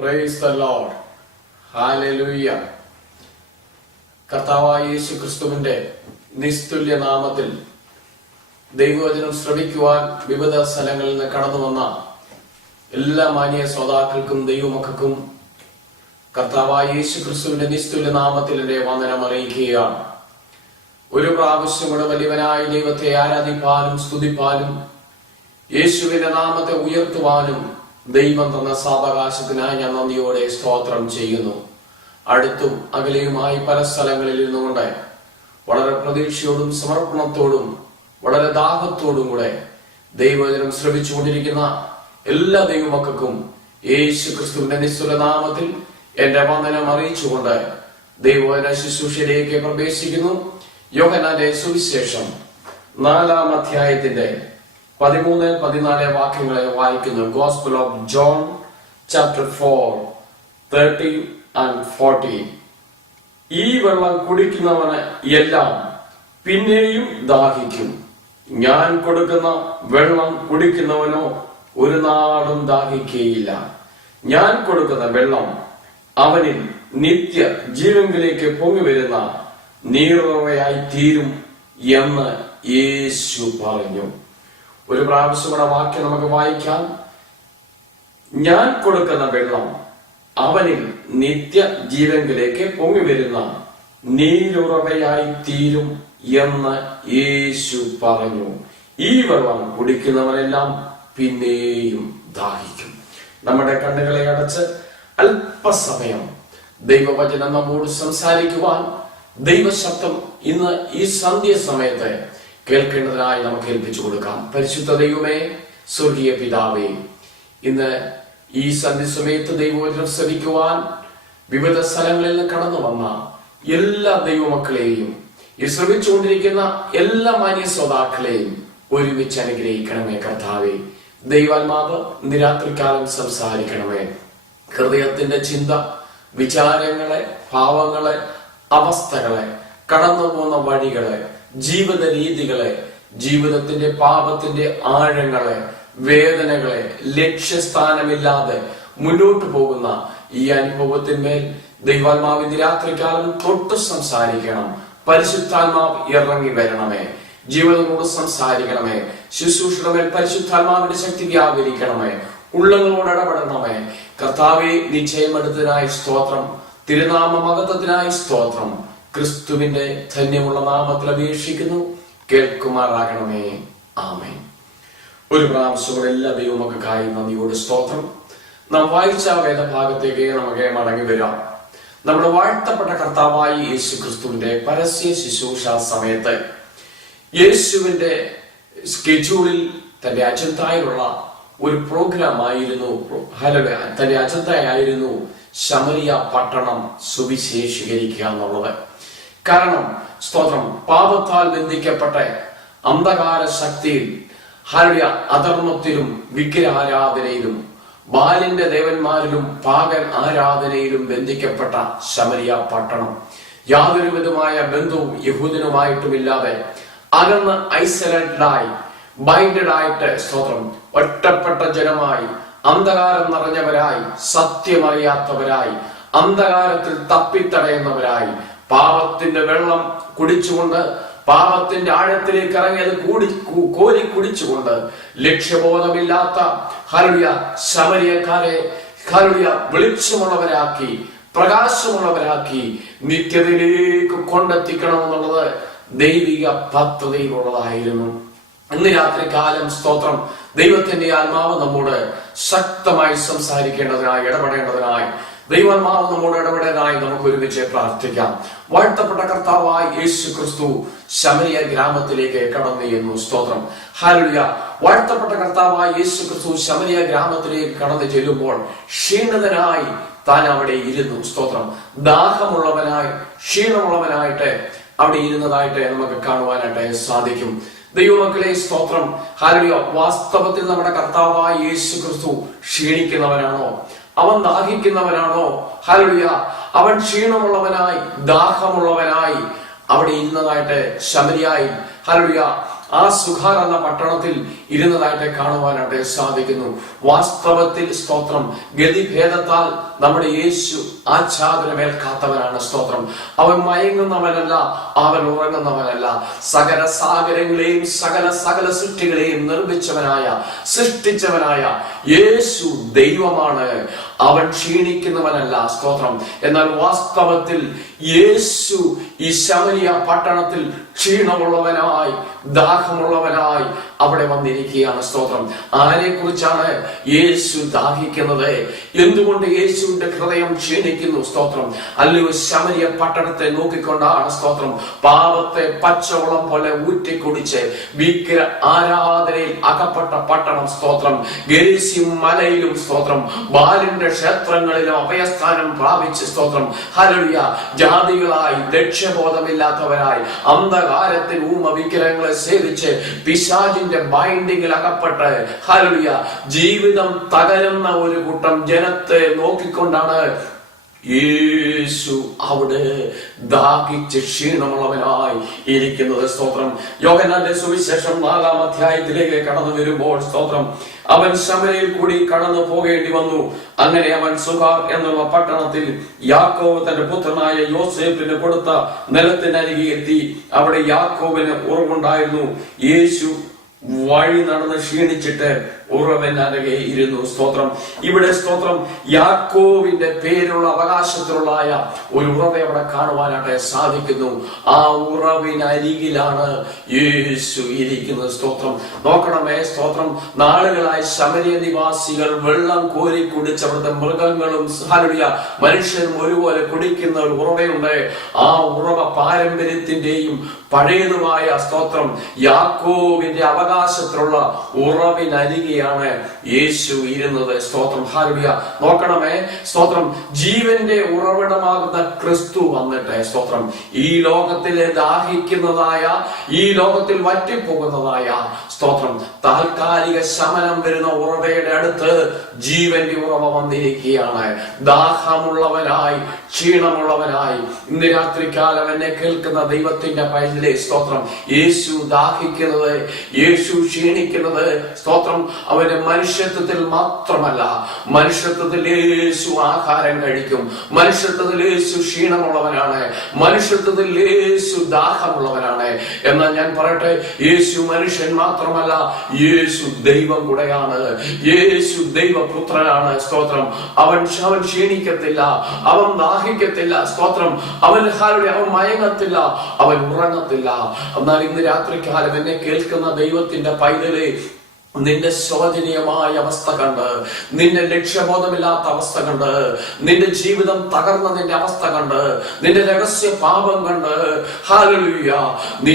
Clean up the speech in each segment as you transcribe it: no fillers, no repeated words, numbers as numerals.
Praise the Lord. Hallelujah. കർത്താവായ യേശു ക്രിസ്തുവിന്റെ നിസ്തുല്യ നാമത്തിൽ ദൈവവചനം ശ്രവിക്കുവാൻ വിവിധ സ്ഥലങ്ങളിൽ നിന്ന് കടന്നു വന്ന എല്ലാ മാന്യ ശ്രോതാക്കൾക്കും ദൈവമക്കൾക്കും കർത്താവായ യേശു ക്രിസ്തുവിന്റെ നിസ്തുല്യ നാമത്തിൽ എന്റെ വന്ദനം അറിയിക്കുകയാണ്. ഒരു പ്രാവശ്യം കൂടെ വലിയവനായ ദൈവത്തെ ആരാധിപ്പാനും സ്തുതിപ്പാനും യേശുവിന്റെ നാമത്തെ ഉയർത്തുവാനും ദൈവം തന്ന സാവകാശത്തിനായി ഞാൻ നന്ദിയോടെ സ്തോത്രം ചെയ്യുന്നു. അടുത്തും അകലെയുമായി പല സ്ഥലങ്ങളിൽ ഇരുന്നുകൊണ്ട് വളരെ പ്രതീക്ഷയോടും സമർപ്പണത്തോടും വളരെ ദാഹത്തോടും കൂടെ ദൈവവചനം ശ്രവിച്ചുകൊണ്ടിരിക്കുന്ന എല്ലാ ദൈവമക്കൾക്കും യേശു ക്രിസ്തുവിന്റെ നിസ്തുല നാമത്തിൽ എന്റെ വന്ദനം അറിയിച്ചുകൊണ്ട് ദൈവവചന ശുശ്രൂഷയിലേക്ക് പ്രവേശിക്കുന്നു. യോഹന്നാന്റെ സുവിശേഷം 4-ാം അധ്യായത്തിന്റെ 13-14 വാക്യങ്ങളെ വായിക്കുന്നു. Gospel of John chapter 4:13 and 14. ഈ വെള്ളം കുടിക്കുന്നവന് എല്ലാം പിന്നെയും ദാഹിക്കും. ഞാൻ കൊടുക്കുന്ന വെള്ളം കുടിക്കുന്നവനോ ഒരു നാളും ദാഹിക്കുകയില്ല. ഞാൻ കൊടുക്കുന്ന വെള്ളം അവനിൽ നിത്യ ജീവങ്കിലേക്ക് പൊങ്ങി വരുന്ന നീറുറവയായി തീരും എന്ന് യേശു പറഞ്ഞു. ഒരു പ്രാവശ്യമുള്ള വാക്യം നമുക്ക് വായിക്കാം. ഞാൻ കൊടുക്കുന്ന വെള്ളം അവനിൽ നിത്യ ജീവങ്കിലേക്ക് പൊങ്ങി വരുന്ന നീരുറവയായി തീരും എന്ന് യേശു പറഞ്ഞു. ഈ വെള്ളം കുടിക്കുന്നവനെല്ലാം പിന്നെയും ദാഹിക്കും. നമ്മുടെ കണ്ണുകളെ അടച്ച് അല്പസമയം ദൈവവചനം നമ്മോട് സംസാരിക്കുവാൻ ദൈവശബ്ദം ഇന്ന് ഈ സന്ധ്യ സമയത്ത് കേൾക്കേണ്ടതിനായി നമുക്ക് ഏൽപ്പിച്ചു കൊടുക്കാം. പരിശുദ്ധ ദൈവമേ, സ്വർഗീയ പിതാവേ, ഇന്ന് ഈ സന്ധ്യ സമയത്ത് ദൈവവചനം ശ്രവിക്കുവാൻ വിവിധ സ്ഥലങ്ങളിൽ നിന്ന് കടന്നു വന്ന എല്ലാ ദൈവമക്കളെയും ഈ ശ്രമിച്ചുകൊണ്ടിരിക്കുന്ന എല്ലാ മാന്യ ശ്രോതാക്കളെയും ഒരുമിച്ച് അനുഗ്രഹിക്കണമേ കർത്താവേ. ദൈവാത്മാവ് നിരാത്രികാലം സംസാരിക്കണമേ. ഹൃദയത്തിന്റെ ചിന്ത, വിചാരങ്ങളെ, ഭാവങ്ങളെ, അവസ്ഥകളെ, കടന്നു പോകുന്ന വഴികളെ, ജീവിത രീതികളെ, ജീവിതത്തിന്റെ പാപത്തിന്റെ ആഴങ്ങളെ, വേദനകളെ, ലക്ഷ്യസ്ഥാനമില്ലാതെ മുന്നോട്ട് പോകുന്ന ഈ അനുഭവത്തിന്മേൽ ദൈവാത്മാവിന്റെ രാത്രികാലം തൊട്ട് സംസാരിക്കണം. പരിശുദ്ധാത്മാവ് ഇറങ്ങി വരണമേ. ജീവിതങ്ങളോട് സംസാരിക്കണമേ. ശുശ്രൂഷയുടെ മേൽ പരിശുദ്ധാത്മാവിന്റെ ശക്തി വ്യാപരിക്കണമേ. ഉള്ളങ്ങളോട് ഇടപെടണമേ കർത്താവെ. നിശ്ചയമെടുത്തതിനായി സ്തോത്രം. തിരുനാമ മഹത്വത്തിനായി സ്തോത്രം. ക്രിസ്തുവിന്റെ ധന്യമുള്ള നാമത്തിൽ അപേക്ഷിക്കുന്നു. കേൾക്കുമാറാകണമേ. ആമേൻ. ഒരു പ്രാവശ്യം എല്ലാ ദൈവമക്കൾക്കായി നന്ദിയോട് സ്തോത്രം. നാം വായിച്ച വേദഭാഗത്തേക്ക് നമുക്ക് മടങ്ങി വരാം. നമ്മുടെ വാഴ്ത്തപ്പെട്ട കർത്താവായി യേശു ക്രിസ്തുവിന്റെ പരസ്യ ശുശ്രൂഷ സമയത്ത് യേശുവിന്റെ സ്കെഡ്യൂളിൽ തന്റെ അജണ്ടയിലുള്ള ഒരു പ്രോഗ്രാം ആയിരുന്നു, തന്റെ അജണ്ടയായിരുന്നു ശമരിയ പട്ടണം സുവിശേഷീകരിക്കുക എന്നുള്ളത്. കാരണം സ്തോത്രം, പാപത്താൽ ബന്ധിക്കപ്പെട്ട അന്ധകാര ശക്തിയിൽ, അധർമ്മത്തിലും വിഗ്രഹാരാധനയിലും ബാലിന്റെ ദേവന്മാരിലും പാകൻ ആരാധനയിലും ബന്ധിക്കപ്പെട്ട ശമരിയ പട്ടണം യാതൊരു വിധമായ ബന്ധവും യഹൂദനുമായിട്ടുമില്ലാതെ അകന്ന് ഐസൊലേറ്റഡായി, ബൈൻഡഡ് ആയിട്ട് സ്തോത്രം ഒറ്റപ്പെട്ട ജനമായി, അന്ധകാരം നിറഞ്ഞവരായി, സത്യമറിയാത്തവരായി, അന്ധകാരത്തിൽ തപ്പിത്തടയുന്നവരായി, പാപത്തിന്റെ വെള്ളം കുടിച്ചുകൊണ്ട്, പാപത്തിന്റെ ആഴത്തിലേക്ക് ഇറങ്ങിയത് കോരി കുടിച്ചുകൊണ്ട്, ലക്ഷ്യബോധമില്ലാത്ത ശമരിയക്കാരെ വെളിച്ചമുള്ളവരാക്കി, പ്രകാശമുള്ളവരാക്കി നിത്യതയിലേക്ക് കൊണ്ടെത്തിക്കണമെന്നുള്ളത് ദൈവിക പദ്ധതിയിലുള്ളതായിരുന്നു. ഇന്ന് രാത്രി കാലം സ്തോത്രം ദൈവത്തിന്റെ ആത്മാവ് നമ്മോട് ശക്തമായി സംസാരിക്കേണ്ടതിനായി, ഇടപെടേണ്ടതിനായി, ദൈവാത്മാവ് നമ്മോട് ഇടപെടാനായി നമുക്ക് ഒരുമിച്ച് പ്രാർത്ഥിക്കാം. വാഴ്ത്തപ്പെട്ട കർത്താവായ യേശു ക്രിസ്തു ശമരിയ ഗ്രാമത്തിലേക്ക് കടന്നു ചെന്നു. സ്തോത്രം. ഹല്ലേലൂയ. വാഴ്ത്തപ്പെട്ട കർത്താവായ യേശു ക്രിസ്തു ശമരിയ ഗ്രാമത്തിലേക്ക് കടന്നു ചെല്ലുമ്പോൾ ക്ഷീണിതനായി താൻ അവിടെ ഇരുന്നു. സ്തോത്രം. ദാഹമുള്ളവനായി, ക്ഷീണമുള്ളവനായിട്ട് അവിടെ ഇരുന്നതായിട്ട് നമുക്ക് കാണുവാനായിട്ട് സാധിക്കും. ദൈവമക്കളെ സ്തോത്രം. ഹല്ലേലൂയ. വാസ്തവത്തിൽ നമ്മുടെ കർത്താവായ യേശു ക്രിസ്തു ക്ഷീണിക്കുന്നവനാണോ? അവൻ ദാഹിക്കുന്നവനാണോ? ഹല്ലേലൂയ. അവൻ ക്ഷീണമുള്ളവനായി, ദാഹമുള്ളവനായി അവിടെ ഇരുന്നതായിട്ട് ശമരിയായി ഹല്ലേലൂയ ആ സുഖാർ എന്ന പട്ടണത്തിൽ ഇരുന്നതായിട്ട് കാണുവാനായിട്ട് സാധിക്കുന്നു. വാസ്തവത്തിൽ സ്തോത്രം ഗതിഭേദത്താൽ നമ്മുടെ യേശു ആച്ഛാദനമേൽക്കാത്തവനാണ്. സ്തോത്രം. അവൻ മയങ്ങുന്നവനല്ല, അവൻ ഉറങ്ങുന്നവനല്ല. സകല സാഗരങ്ങളെയും സകല സൃഷ്ടികളെയും സൃഷ്ടിച്ചവനായ യേശു ദൈവമാണ്. അവൻ ക്ഷീണിക്കുന്നവനല്ല. സ്തോത്രം. എന്നാൽ വാസ്തവത്തിൽ യേശു ഈ ശമരിയ പട്ടണത്തിൽ ക്ഷീണമുള്ളവനായി ദാഹമുള്ളവനായി അവിടെ വന്നിരിക്കുകയാണ്. സ്തോത്രം. ആരെ കുറിച്ചാണ് യേശു ദാഹിക്കുന്നത്? എന്തുകൊണ്ട് യേശുവിന്റെ ഹൃദയം ക്ഷീണിക്കുന്നു? സ്തോത്രം. അല്ലയോ ശമരിയ പട്ടണത്തെ നോക്കിക്കൊണ്ടാണ്. സ്തോത്രം. പാപത്തെ പച്ചവെള്ളം പോലെ ഊറ്റിക്കുടിച്ച് വിഗ്ര ആരാധനയിൽ അകപ്പെട്ട പട്ടണം. സ്തോത്രം. ഗെരിസിയും മലയിലും സ്തോത്രം ബാലിന്റെ ക്ഷേത്രങ്ങളിലും അഭയസ്ഥാനം പ്രാപിച്ച് സ്തോത്രം ഹല്ലേലൂയ ജാതികളായി ലക്ഷ്യബോധമില്ലാത്തവരായി അന്ധകാരത്തിൽ വിഗ്രഹങ്ങളെ സേവിച്ച് പിശാചിന്റെ ബൈൻഡിങ്ങിൽ അകപ്പെട്ട് ഹല്ലേലൂയ ജീവിതം തകരുന്ന ഒരു കൂട്ടം ജനത്തെ നോക്കിക്കൊണ്ടാണ് യേശു അവിടെ ദാഹിച്ച് ക്ഷീണമുള്ളവനായി ഇരിക്കുന്നത്. സ്തോത്രം. യോഹന്നാന്റെ സുവിശേഷം 4-ാം അധ്യായത്തിലേക്ക് കടന്നു വരുമ്പോൾ സ്തോത്രം അവൻ ശമരയിൽ കൂടി കടന്നു പോകേണ്ടി വന്നു. അങ്ങനെ അവൻ സുഖാർ എന്നുള്ള പട്ടണത്തിൽ യാക്കോബ് തന്റെ പുത്രനായ യോസേഫിന് കൊടുത്ത നിലത്തിനരികെ എത്തി. അവിടെ യാക്കോബിന് ഉറവുണ്ടായിരുന്നു. യേശു വഴി നടന്ന് ക്ഷീണിച്ചിട്ട് ഉറവിനരികെ ഇരുന്നു. സ്തോത്രം. ഇവിടെ സ്തോത്രം യാക്കോബിന്റെ പേരുള്ള അവകാശത്തിലുള്ള ഒരു ഉറവ അവിടെ കാണുവാനായിട്ട് സാധിക്കുന്നു. ആ ഉറവിനരികിലാണ് യേശു ഇരിക്കുന്നത്. സ്തോത്രം. നോക്കണമേ. സ്തോത്രം. നാളുകളായി ശമരിയ നിവാസികൾ വെള്ളം കോരി കുടിച്ച് അവിടുത്തെ മൃഗങ്ങളും ഹല്ലേലൂയ മനുഷ്യരും ഒരുപോലെ കുടിക്കുന്ന ഒരു ഉറവയുണ്ട്. ആ ഉറവ പാരമ്പര്യത്തിന്റെയും പഴയതുമായ സ്തോത്രം യാക്കോബിന്റെ അവകാശത്തിലുള്ള ഉറവിനരികെ യേശു ഇരുന്നത്. സ്തോത്രം. ഹല്ലേലൂയ. നോക്കണമേ. സ്തോത്രം. ജീവന്റെ ഉറവിടമാകുന്ന ക്രിസ്തു വന്നിട്ട് സ്തോത്രം ഈ ലോകത്തിലെ ദാഹിക്കുന്നതായ ഈ ലോകത്തിൽ വറ്റിപ്പോകുന്നതായ സ്തോത്രം താൽക്കാലിക ശമനം വരുന്ന ഉറവയുടെ അടുത്ത് ജീവന്റെ ഉറവ വന്നിരിക്കുകയാണ്. ദാഹമുള്ളവനായി ക്ഷീണമുള്ളവനായി ഇന്ന് രാത്രികാലം എന്നെ കേൾക്കുന്ന ദൈവത്തിന്റെ പൈതലേ സ്തോത്രം യേശു ദാഹിക്കുന്നത്, യേശു ക്ഷീണിക്കുന്നത് സ്തോത്രം അവന്റെ മനുഷ്യത്വത്തിൽ മാത്രമല്ല. മനുഷ്യത്വത്തിൽ യേശു ആഹാരം കഴിക്കും. മനുഷ്യത്വത്തിൽ യേശു ക്ഷീണമുള്ളവനാണ്. മനുഷ്യത്വത്തിൽ യേശു ദാഹമുള്ളവനാണ്. എന്നാൽ ഞാൻ പറയട്ടെ, യേശു മനുഷ്യൻ മാത്രമല്ല, യേശു ദൈവം കൂടെയാണ്. യേശു ദൈവപുത്രനാണ്. സ്തോത്രം. അവൻ ക്ഷീണിക്കത്തില്ല, അവൻ ദാഹിക്കത്തില്ല. സ്തോത്രം. അവൻ മയങ്ങത്തില്ല, അവൻ ഉറങ്ങത്തില്ല. എന്നാൽ ഇന്ന് രാത്രികാലം എന്നെ കേൾക്കുന്ന ദൈവത്തിന്റെ പൈതലേ, നിന്റെ ശോചനീയമായ അവസ്ഥ കണ്ട്, നിന്റെ ലക്ഷ്യബോധമില്ലാത്ത അവസ്ഥ കണ്ട്, നിന്റെ ജീവിതം തകർന്ന നിന്റെ അവസ്ഥ കണ്ട്, നിന്റെ രഹസ്യ പാപം കണ്ട് ഹല്ലേലൂയ നീ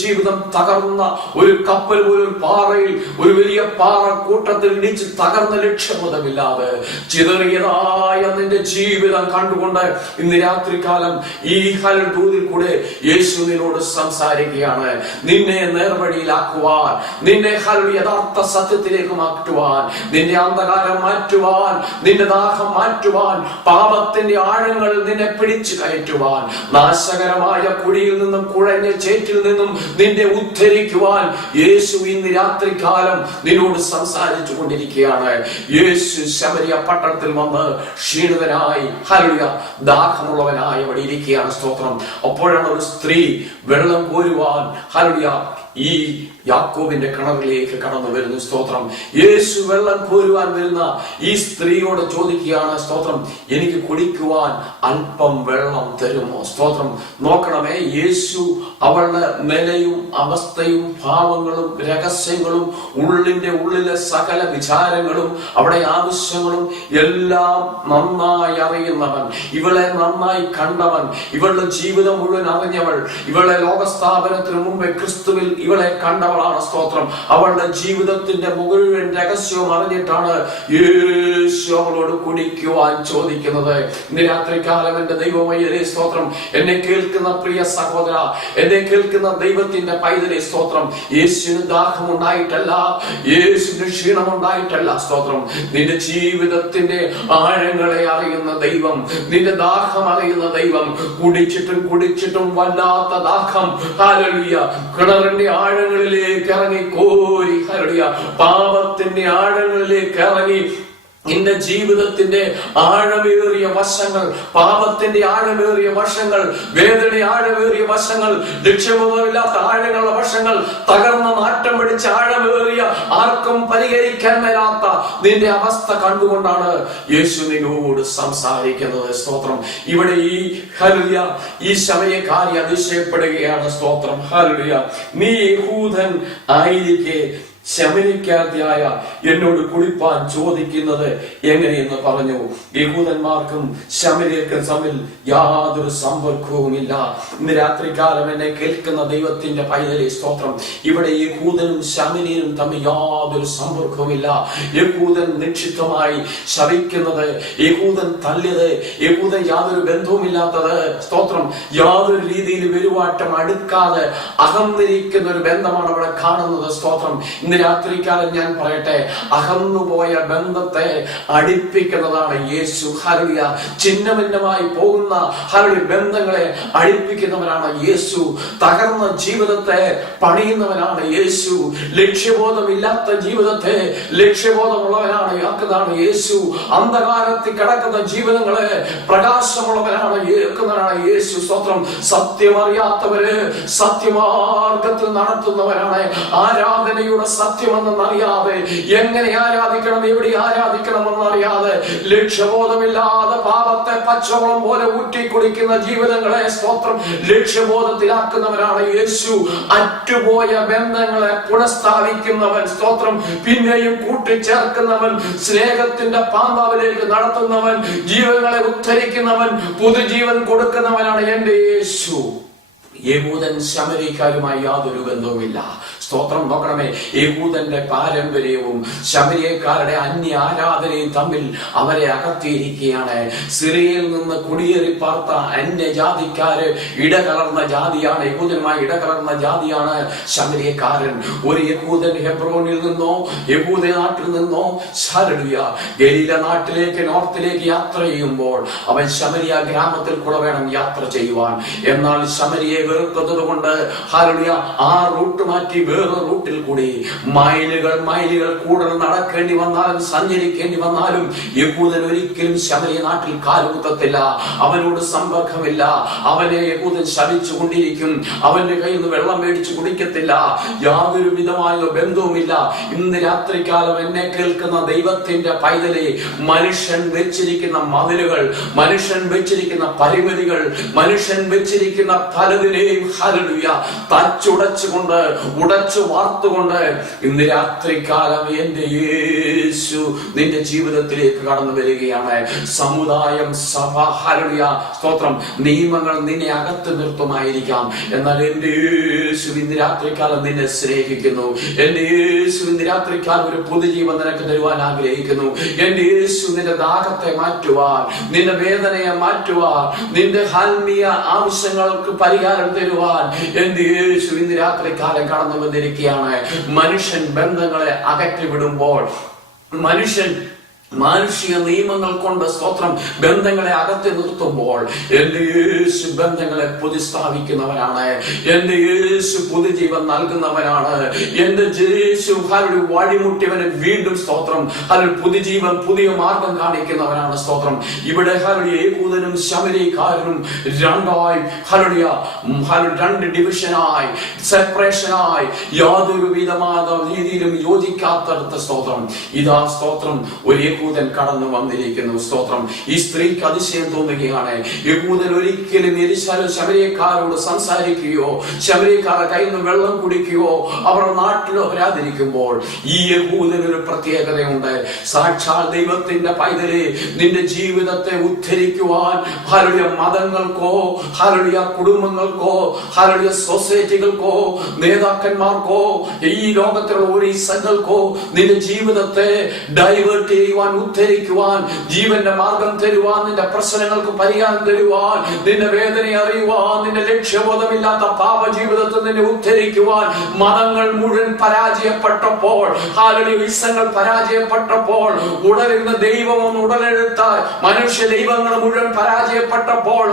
ജീവിതം തകർന്ന ഒരു കപ്പൽ ഒരു പാറയിൽ ഒരു വലിയ പാറ കൂട്ടത്തിൽ ഇടിച്ച് തകർന്ന ലക്ഷ്യബോധമില്ലാതെ ചിതറിയതായ നിന്റെ ജീവിതം കണ്ടുകൊണ്ട് ഇന്ന് രാത്രികാലം ഈ ഹല്ലേലൂയയിൽ കൂടെ യേശു നിന്നോട് സംസാരിക്കുകയാണ്. നിന്നെ നേർവഴിയിലാക്കുവാൻ, നിന്നെ ഹല്ലേലൂയ യഥാർത്ഥ സത്യത്തിലേക്ക് മാറ്റുവാൻ, നിന്റെ അന്ധകാരം മാറ്റുവാൻ, നിന്റെ ദാഹം മാറ്റുവാൻ, പാപത്തിന്റെ ആഴങ്ങളിൽ നിന്നെ പിടിച്ചു കയറ്റുവാൻ, നാശകരമായ കുഴിയിൽ നിന്നും കുഴഞ്ഞ ചേറ്റിൽ നിന്നും നിന്നെ ഉദ്ധരിക്കുവാൻ യേശു ഇന്ന് രാത്രികാലം നിന്നോട് സംസാരിച്ചു കൊണ്ടിരിക്കുകയാണ്. യേശു ശമരിയ പട്ടണത്തിൽ വന്ന് ക്ഷീണിതനായി ഹല്ലേലൂയ ദാഹമുള്ളവനായി അവിടെ ഇരിക്കുകയാണ്. സ്തോത്രം. അപ്പോഴാണ് ഒരു സ്ത്രീ വെള്ളം കോരുവാൻ ഹല്ലേലൂയ ഈ യാക്കോബിന്റെ കിണറിലേക്ക് കടന്നു വരുന്നു. സ്തോത്രം. യേശു വെള്ളം കോരുവാൻ വരുന്ന ഈ സ്ത്രീയോട് ചോദിക്കുകയാണ് സ്തോത്രം, എനിക്ക് കുടിക്കുവാൻ അല്പം വെള്ളം തരുമോ? സ്തോത്രം. നോക്കണമേ, യേശു അവളുടെ നിലയും അവസ്ഥയും ഭാവങ്ങളും രഹസ്യങ്ങളും ഉള്ളിന്റെ ഉള്ളിലെ സകല വിചാരങ്ങളും അവിടെ ആവശ്യങ്ങളും എല്ലാം നന്നായി അറിയുന്നവൻ, ഇവളെ നന്നായി കണ്ടവൻ, ഇവളുടെ ജീവിതം മുഴുവൻ അറിഞ്ഞവൾ, ഇവളെ ലോകസ്ഥാപനത്തിന് മുമ്പേ ക്രിസ്തുവിൽ ഇവളെ കണ്ടവളാണ്. സ്തോത്രം. അവളുടെ ജീവിതത്തിന്റെ മുഴുവൻ രഹസ്യവും അറിഞ്ഞിട്ടാണ് യേശു അവളോട് കുടിക്കുവാൻ ചോദിക്കുന്നത്. ഇന്ന് രാത്രികാലം എന്റെ ദൈവമയ്യരേ സ്തോത്രം, എന്നെ കേൾക്കുന്ന പ്രിയ സഹോദര, എന്നെ കേൾക്കുന്ന ദൈവത്തിന്റെ പൈതലേ സ്തോത്രം, യേശുവിന് ദാഹമുണ്ടായിട്ടല്ല, യേശുവിന് ക്ഷീണമുണ്ടായിട്ടല്ല. സ്തോത്രം. നിന്റെ ജീവിതത്തിന്റെ ആഴങ്ങളെ അറിയുന്ന ദൈവം, നിന്റെ ദാഹം അറിയുന്ന ദൈവം, കുടിച്ചിട്ടും വല്ലാത്ത ദാഹം ഹല്ലേലൂയ കിണറിന്റെ ആഴങ്ങളിലേക്ക് ഉള്ളിലേക്ക് ഇറങ്ങി കോരി ഹല്ലേലൂയ പാപത്തിന്റെ ആഴങ്ങളിലേക്ക് ഇറങ്ങി നിന്റെ ജീവിതത്തിന്റെ ആഴമേറിയ വശങ്ങൾ, പാപത്തിന്റെ ആഴമേറിയ വശങ്ങൾ, വേദന ആഴമേറിയ വശങ്ങൾ, ലക്ഷ്യബോധമില്ലാത്ത ആഴങ്ങളുള്ള വശങ്ങൾ, തകർന്ന നാട്ടം പിടിച്ച ആഴമേറിയ ആർക്കും പരിഹരിക്കാൻ മേലാത്ത നിന്റെ അവസ്ഥ കണ്ടുകൊണ്ടാണ് യേശു നിന്നോട് സംസാരിക്കുന്നത്. സ്തോത്രം. ഇവിടെ ഈ ഹല്ലേലൂയ ഈ ശമര്യക്കാരി അതിശയപ്പെടുകയാണ്. സ്തോത്രം. ഹല്ലേലൂയ. നീ യഹൂദൻ ആയിരിക്കെ ശമര്യക്കാരിയായ എന്നോട് കുടിപ്പാൻ ചോദിക്കുന്നത് എങ്ങനെയെന്ന് പറഞ്ഞു. യഹൂദന്മാർക്കും ശമര്യർക്കും തമ്മിൽ യാതൊരു സമ്പർക്കവുമില്ല. ഇന്ന് രാത്രികാലം എന്നെ കേൾക്കുന്ന ദൈവത്തിന്റെ പൈതലേ സ്തോത്രം. ഇവിടെ യഹൂദനും ശമര്യനും തമ്മിൽ യാതൊരു സമ്പർക്കവുമില്ല. യഹൂദൻ നിക്ഷിപ്തമായി ശപിക്കുന്നത്, യഹൂദൻ തല്ലിയത്, യഹൂദൻ യാതൊരു ബന്ധവുമില്ലാത്തത്, സ്തോത്രം, യാതൊരു രീതിയിൽ പെരുമാറ്റം അടുക്കാതെ അകന്നിരിക്കുന്ന ഒരു ബന്ധമാണ് അവിടെ കാണുന്നത്. സ്തോത്രം. ഇന്ന് രാത്രികാലം ഞാൻ പറയട്ടെ, അകന്നുപോയ ബന്ധത്തെ അടുപ്പിക്കുന്നതാണ് യേശു. ഹല്ലേലൂയ. ചിഹ്നഭിന്നമായി പോകുന്ന ഹല്ലേലൂയ ബന്ധങ്ങളെ അടുപ്പിക്കുന്നവനാണ് യേശു. തകർന്ന ജീവിതത്തെ പണിയുന്നവനാണ് യേശു. ലക്ഷ്യബോധമില്ലാത്ത ജീവിതത്തെ ലക്ഷ്യബോധമുള്ളവനാണ് ആക്കുന്നതാണ് യേശു. അന്ധകാരത്തിൽ കിടക്കുന്ന ജീവിതങ്ങളെ പ്രകാശമുള്ളവനാണ് യേശു. സ്തോത്രം. സത്യമറിയാത്തവര് സത്യമാർഗത്തിൽ നടത്തുന്നവരാണ്. ആരാധനയുടെ സത്യമെന്നറിയാതെ, എങ്ങനെ ആരാധിക്കണം, എവിടെ ആരാധിക്കണമെന്ന് അറിയാതെ, ലക്ഷ്യബോധമില്ലാതെ പാപത്തെ പച്ചവെള്ളം പോലെ ഊറ്റി കുടിക്കുന്ന ജീവിതങ്ങളെ സ്തോത്രം ലക്ഷ്യബോധത്തിലാക്കുന്നവരാണ് യേശു. അറ്റുപോയ ബന്ധങ്ങളെ പുനഃസ്ഥാപിക്കുന്നവൻ, സ്തോത്രം, പിന്നെയും കൂട്ടിച്ചേർക്കുന്നവൻ, സ്നേഹത്തിന്റെ പാമ്പാവിലേക്ക് നടത്തുന്നവൻ, ജീവങ്ങളെ ഉദ്ധരിക്കുന്നവൻ, പുതുജീവൻ കൊടുക്കുന്നവനാണ് എന്റെ യേശു. യഹൂദൻ ശമര്യക്കാരുമായി യാതൊരു ബന്ധവുമില്ല. സ്തോത്രം. നോക്കണമേ, യഹൂദന്റെ പാരമ്പര്യവും ശമര്യക്കാരുടെ അന്യ ആരാധനയും തമ്മിൽ അവരെ അകത്തിയിരിക്കുകയാണ്. സിറിയയിൽ നിന്ന് കുടിയേറി പാർത്ത അന്യജാതിക്കാര് ഇടകലർന്ന ജാതിയാണ്. യഹൂദനുമായി ഇടകലർന്ന ജാതിയാണ് ശമര്യക്കാരൻ. ഒരു യഹൂദൻ ഹെബ്രോനിൽ നിന്നോ യഹൂദ നാട്ടിൽ നിന്നോ ഹല്ലേലൂയ ഗലീല നാട്ടിലേക്ക് നോർത്തിലേക്ക് യാത്ര ചെയ്യുമ്പോൾ അവൻ ശമരിയ ഗ്രാമത്തിൽ കൂടെ വേണം യാത്ര ചെയ്യുവാൻ. എന്നാൽ ശമരിയെ വെറുക്കുന്നത് കൊണ്ട് ഹല്ലേലൂയ ആ റൂട്ട് മാറ്റി വേറെ റൂട്ടിൽ കൂടി മൈലുകൾ കൂടുതൽ നടക്കേണ്ടി വന്നാലും സഞ്ചരിക്കേണ്ടി വന്നാലും യഹൂദൻ ഒരിക്കലും ശമരിയ നാട്ടിൽ കാലുകുത്തത്തില്ല. അവനോട് സമ്പർക്കമില്ല. അവനെ യഹൂദൻ ശപിച്ചു കൊണ്ടിരിക്കും. അവന്റെ കയ്യിൽ നിന്ന് വെള്ളം മേടിച്ചു കുടിക്കത്തില്ല. യാതൊരു വിധമായ ബന്ധവുമില്ല. ഇന്ന് രാത്രികാലം എന്നെ കേൾക്കുന്ന ദൈവത്തിന്റെ പൈതലെ, മനുഷ്യൻ വെച്ചിരിക്കുന്ന മതിലുകൾ, മനുഷ്യൻ വെച്ചിരിക്കുന്ന പരിമിതികൾ, മനുഷ്യൻ വെച്ചിരിക്കുന്ന പലതിനെയും ഹല്ലേലൂയ തച്ചുടച്ചുകൊണ്ട് ഉടച്ചു വാർത്തുകൊണ്ട് ഇന്ന് രാത്രികാലം എന്റെ യേശു നിന്റെ ജീവിതത്തിലേക്ക് കടന്നു വരികയാണ്. സമുദായം, സഭ, ഹല്ലേലൂയ സ്തോത്രം, നിയമങ്ങൾ നിന്നെ അകത്ത് നിർത്തുമായിരിക്കാം. എന്നാൽ എന്റെ യേശു ഇന്ന് രാത്രികാലം നിന്നെ സ്നേഹിക്കുന്നു. എന്റെ യേശു ഇന്ന് രാത്രികാലം ഒരു പുതുജീവൻ നിനക്ക് തരുവാൻ ആഗ്രഹിക്കുന്നു. എന്റെ യേശു നിന്റെ ദാഹത്തെ മാറ്റുവാൻ, നിന്റെ വേദനയെ മാറ്റുവാൻ, നിന്റെ ആത്മീയ ആവശ്യങ്ങൾക്ക് പരിഹാരം തരുവാൻ എന്റെ യേശു ഇന്ന് രാത്രികാലം കടന്നു വന്നിരിക്കുകയാണ്. മനുഷ്യൻ ബന്ധങ്ങളെ അകറ്റി വിടുമ്പോൾ, മനുഷ്യൻ മാനുഷിക നിയമങ്ങൾ കൊണ്ട് സ്തോത്രം ബന്ധങ്ങളെ അകത്തി നിർത്തുമ്പോൾ എന്റെ യേശു ബന്ധങ്ങളെ പുതുസ്ഥാപിക്കുന്നവനാണ്. എന്റെ യേശു പുതുജീവൻ നൽകുന്നവനാണ്. എന്റെ യേശു ഹല്ലേലൂയ വഴിമുട്ടിയവന് വീണ്ടും സ്തോത്രം ഹല്ലേലൂയ പുതുജീവൻ, പുതിയ മാർഗം കാണിക്കുന്നവനാണ്. സ്തോത്രം. ഇവിടെ ഹല്ലേലൂയ യഹൂദനും ശമര്യക്കാരനും രണ്ടായി ഹല്ലേലൂയ രണ്ട് ഡിവിഷനായി, സെപ്പറേഷനായി, യാതൊരു വിധമായ രീതിയിലും യോജിക്കാത്തടുത്ത സ്തോത്രം. ഇതാ സ്തോത്രം ഒരു യഹൂദൻ കടന്നു വന്നിരിക്കുന്നു. സ്തോത്രം. ഈ സ്ത്രീക്ക് അതിശയം തോന്നുകയാണ്. യഹൂദൻ ഒരിക്കലും ശമര്യക്കാരോട് സംസാരിക്കുകയോ ശമര്യക്കാരുടെ കയ്യിൽ നിന്ന് വെള്ളം കുടിക്കുകയോ അവർ നാട്ടിലോ വരാതിരിക്കുമ്പോൾ ഈ യഹൂദനൊരു പ്രത്യേകതയുണ്ട്. സാക്ഷാൽ ദൈവത്തിന്റെ പൈതലെ, നിന്റെ ജീവിതത്തെ ഉദ്ധരിക്കുവാൻ ഹല്ലേലൂയ മതങ്ങൾക്കോ ഹല്ലേലൂയ കുടുംബങ്ങൾക്കോ ഹല്ലേലൂയ സൊസൈറ്റികൾക്കോ നേതാക്കന്മാർക്കോ ഈ ലോകത്തിലുള്ള ഒരു ഇസങ്ങൾക്കോ നിന്റെ ജീവിതത്തെ ഡൈവേർട്ട് ചെയ്യുവാൻ രക്ഷിക്കുവാൻ, ഉദ്ധരിക്കുവാൻ, ജീവന്റെ മാർഗം തരുവാൻ, നിന്റെ പ്രശ്നങ്ങൾക്ക് പരിഹാരം തരുവാൻ, നിന്റെ വേദന അറിയുവാൻ, നിന്റെ ലക്ഷ്യബോധമില്ലാത്ത പാപ ജീവിതത്തിൽ നിന്നെ ഉദ്ധരിക്കുവാൻ. മതങ്ങൾ മുഴുവൻ പരാജയപ്പെട്ടപ്പോൾ, വിശ്വങ്ങൾ പരാജയപ്പെട്ടപ്പോൾ, ഉടലിരുന്ന ദൈവം ഉടലെടുത്താൽ മനുഷ്യ ദൈവങ്ങൾ മുഴുവൻ പരാജയപ്പെട്ടപ്പോൾ,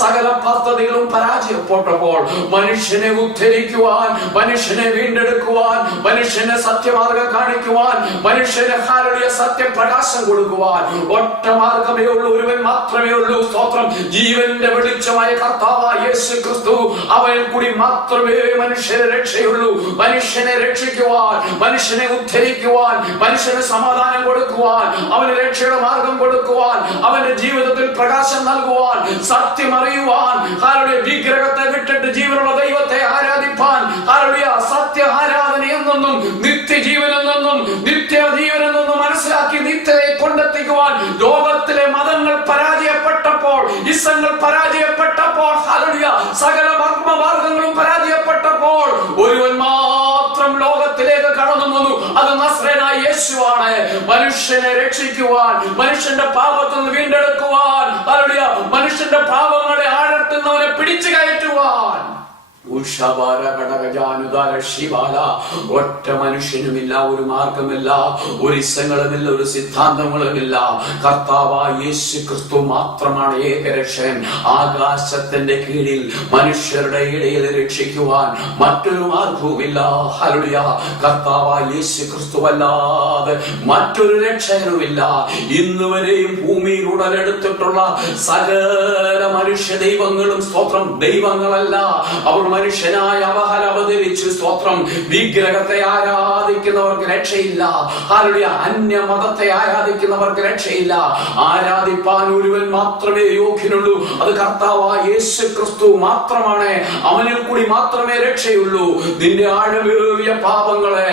സകല പദ്ധതികളും പരാജയപ്പെട്ടപ്പോൾ, മനുഷ്യനെ ഉദ്ധരിക്കുവാൻ, മനുഷ്യനെ വീണ്ടെടുക്കുവാൻ, മനുഷ്യനെ സത്യമാർഗം കാണിക്കുവാൻ, മനുഷ്യന് സത്യപ്രകാശം കൊടുക്കുവാൻ ഒറ്റ മാർഗമേ ഉള്ളൂ, ഒരുവൻ മാത്രമേ ഉള്ളൂ. സ്തോത്രം. ജീവന്റെ വെളിച്ചമായ കർത്താവായ യേശു ക്രിസ്തു, അവൻ കൂടി മാത്രമേ മനുഷ്യനെ രക്ഷയുള്ളൂ. മനുഷ്യനെ രക്ഷിക്കുവാൻ, മനുഷ്യനെ ഉദ്ധരിക്കുവാൻ, മനുഷ്യന് സമാധാനം കൊടുക്കുവാൻ, അവന് രക്ഷയുടെ മാർഗം കൊടുക്കുവാൻ, അവന്റെ ജീവിതത്തിൽ പ്രകാശം നൽകുവാൻ, സത്യം അറിയുവാൻ, വിഗ്രഹത്തെ വിട്ടിട്ട് ജീവനുള്ള ദൈവത്തെ ആരാധിപ്പാൻ, സത്യ ആരാധന എന്നും നിത്യജീവൻ എന്നും നിത്യജീവൻ എന്നും മനസ്സിലാക്കി നിത്യതയെ കൊണ്ടെത്തിക്കുവാൻ ലോകത്തിലെ മതങ്ങൾ പരാജയപ്പെട്ടപ്പോൾ, ഇസങ്ങൾ പരാജയപ്പെട്ടപ്പോൾ, സകല മാർഗങ്ങളും പരാജയപ്പെട്ടപ്പോൾ, ഒരുവൻ മാത്രം ലോകത്തിലേക്ക് കടന്നു വന്നു. അത് നസ്രേനായ യേശുവാണ്. മനുഷ്യനെ രക്ഷിക്കുവാൻ, മനുഷ്യന്റെ പാപത്തിൽ നിന്ന് വീണ്ടെടുക്കുവാൻ, മനുഷ്യന്റെ പാപങ്ങളെ ആഴത്തുന്നവനെ പിടിച്ചു കയറ്റുവാൻ. ഒറ്റ മനുഷ്യനുമില്ല, ഒരു മാർഗമില്ല, ഒരു ഇസങ്ങളുമില്ല, ഒരു സിദ്ധാന്തങ്ങളുമില്ല. കർത്താവായ യേശു ക്രിസ്തു മാത്രമാണ് ഏകരക്ഷകൻ. ആകാശത്തിന്റെ കീഴിൽ മനുഷ്യരുടെ ഇടയിൽ രക്ഷിക്കുവാൻ മറ്റൊരു മാർഗവുമില്ല. ഹല്ലേലൂയ. കർത്താവായ യേശു ക്രിസ്തു അല്ലാതെ മറ്റൊരു രക്ഷകനുമില്ല. ഇന്നുവരെയും ഭൂമിയിൽ ഉടലെടുത്തിട്ടുള്ള സകല മനുഷ്യ ദൈവങ്ങളും സ്തോത്രം ദൈവങ്ങളല്ല, അവർ മനുഷ്യനായ അവഹൽ അവതരിച്ചു. സ്തോത്രം. വിഗ്രഹത്തെ ആരാധിക്കുന്നവർക്ക് രക്ഷയില്ല. അന്യ മതത്തെ ആരാധിക്കുന്നവർക്ക് രക്ഷയില്ല. ആരാധിപ്പാൻ ഒരുവൻ മാത്രമേ യോഗ്യനുള്ളൂ, അത് കർത്താവായ യേശു ക്രിസ്തു മാത്രമാണ്. അവനിൽ കൂടി മാത്രമേ രക്ഷയുള്ളൂ. നിന്റെ ആഴമേറിയ പാപങ്ങളെ,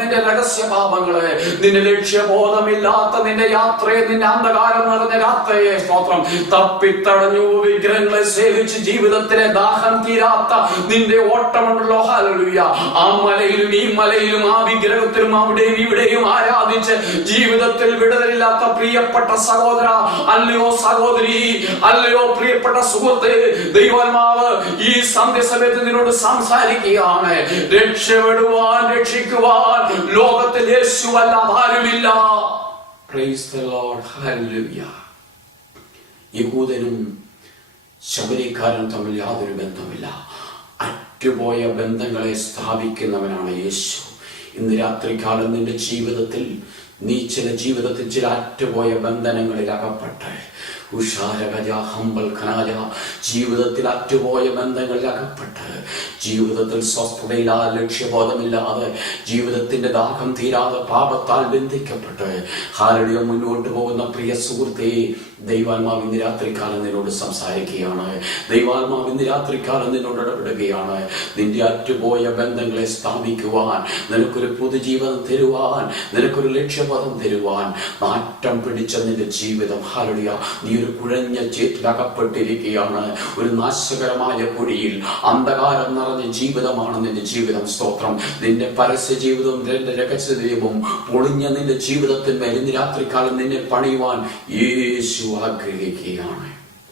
നിന്റെ രഹസ്യ പാപങ്ങളെ, നിന്റെ ലക്ഷ്യബോധമില്ലാത്ത നിന്റെ യാത്രയെ, നിന്റെ അന്ധകാരം നിറഞ്ഞ യാത്രയെ സ്തോത്രം തപ്പിത്തടഞ്ഞു വിഗ്രഹങ്ങളെ സേവിച്ച് ജീവിതത്തിലെ ദാഹം തീരാത്ത നിന്റെ ഓട്ടമുണ്ടല്ലോ. ഹല്ലേലൂയ. ആ മലയിലും ഈ മലയിലും ആ വിഗ്രഹത്തിലും അവിടെയും ഇവിടെയും ആരാധിച്ച് ജീവിതത്തിൽ വിടുതലില്ലാത്ത പ്രിയപ്പെട്ട സഹോദര, അല്ലയോ സഹോദരി, അല്ലയോ പ്രിയപ്പെട്ട സുഹൃത്ത്, ദൈവാത്മാവ് ഈ സന്ധ്യ സമയത്ത് നിന്നോട് സംസാരിക്കുകയാണ്. രക്ഷപ്പെടുവാൻ, രക്ഷിക്കുവാൻ ലോകത്തിൽ യേശുവല്ല ആരുമില്ല. Praise the Lord. ഹല്ലേലൂയ. യഹൂദനും ശബരിക്കാരനും തമ്മിൽ യാതൊരു ബന്ധമില്ല. അറ്റുപോയ ബന്ധങ്ങളെ സ്ഥാപിക്കുന്നവനാണ് യേശു. ഇന്ന് രാത്രികാലം നിന്റെ ജീവിതത്തിൽ നീ ജീവിതത്തിൽ ചില അറ്റുപോയ ബന്ധനങ്ങളിൽ അകപ്പെട്ട് ജീവിതത്തിൽ അറ്റുപോയ ബന്ധങ്ങളിൽ അകപ്പെട്ട് ജീവിതത്തിൽ സ്വസ്ഥതയില്ലാ, ലക്ഷ്യബോധമില്ലാതെ, ജീവിതത്തിന്റെ ദാഹം തീരാതെ പാപത്താൽ ബന്ധിക്കപ്പെട്ട് മുന്നോട്ട് പോകുന്ന പ്രിയ സുഹൃത്തേ, ദൈവാത്മാവ് ഇന്ന് രാത്രികാലം നിന്നോട് സംസാരിക്കുകയാണ്. ദൈവാത്മാവ് ഇന്ന് രാത്രികാലം നിന്നോട് ഇടപെടുകയാണ്. നിന്റെ അറ്റുപോയ ബന്ധങ്ങളെ സ്ഥാപിക്കുവാൻ, നിനക്കൊരു പുതുജീവിതം തരുവാൻ, നിനക്കൊരു ലക്ഷ്യബോധം തരുവാൻ, നാറ്റം പിടിച്ച നിന്റെ ജീവിതം നീ ഒരു കുഴഞ്ഞ ചേറ്റിലകപ്പെട്ടിരിക്കുകയാണ്. ഒരു നാശകരമായ പൊടിയിൽ അന്ധകാരം നിറഞ്ഞ ജീവിതമാണ് നിന്റെ ജീവിതം. സ്തോത്രം. നിന്റെ പരസ്യ ജീവിതവും നിന്റെ രഹസ്യ ദൈവവും പൊളിഞ്ഞ നിന്റെ ജീവിതത്തിന്മേൽ ഇന്ന് രാത്രികാലം നിന്നെ പണിയുവാൻ യേശു ആഗ്രഹിക്കുകയാണ്.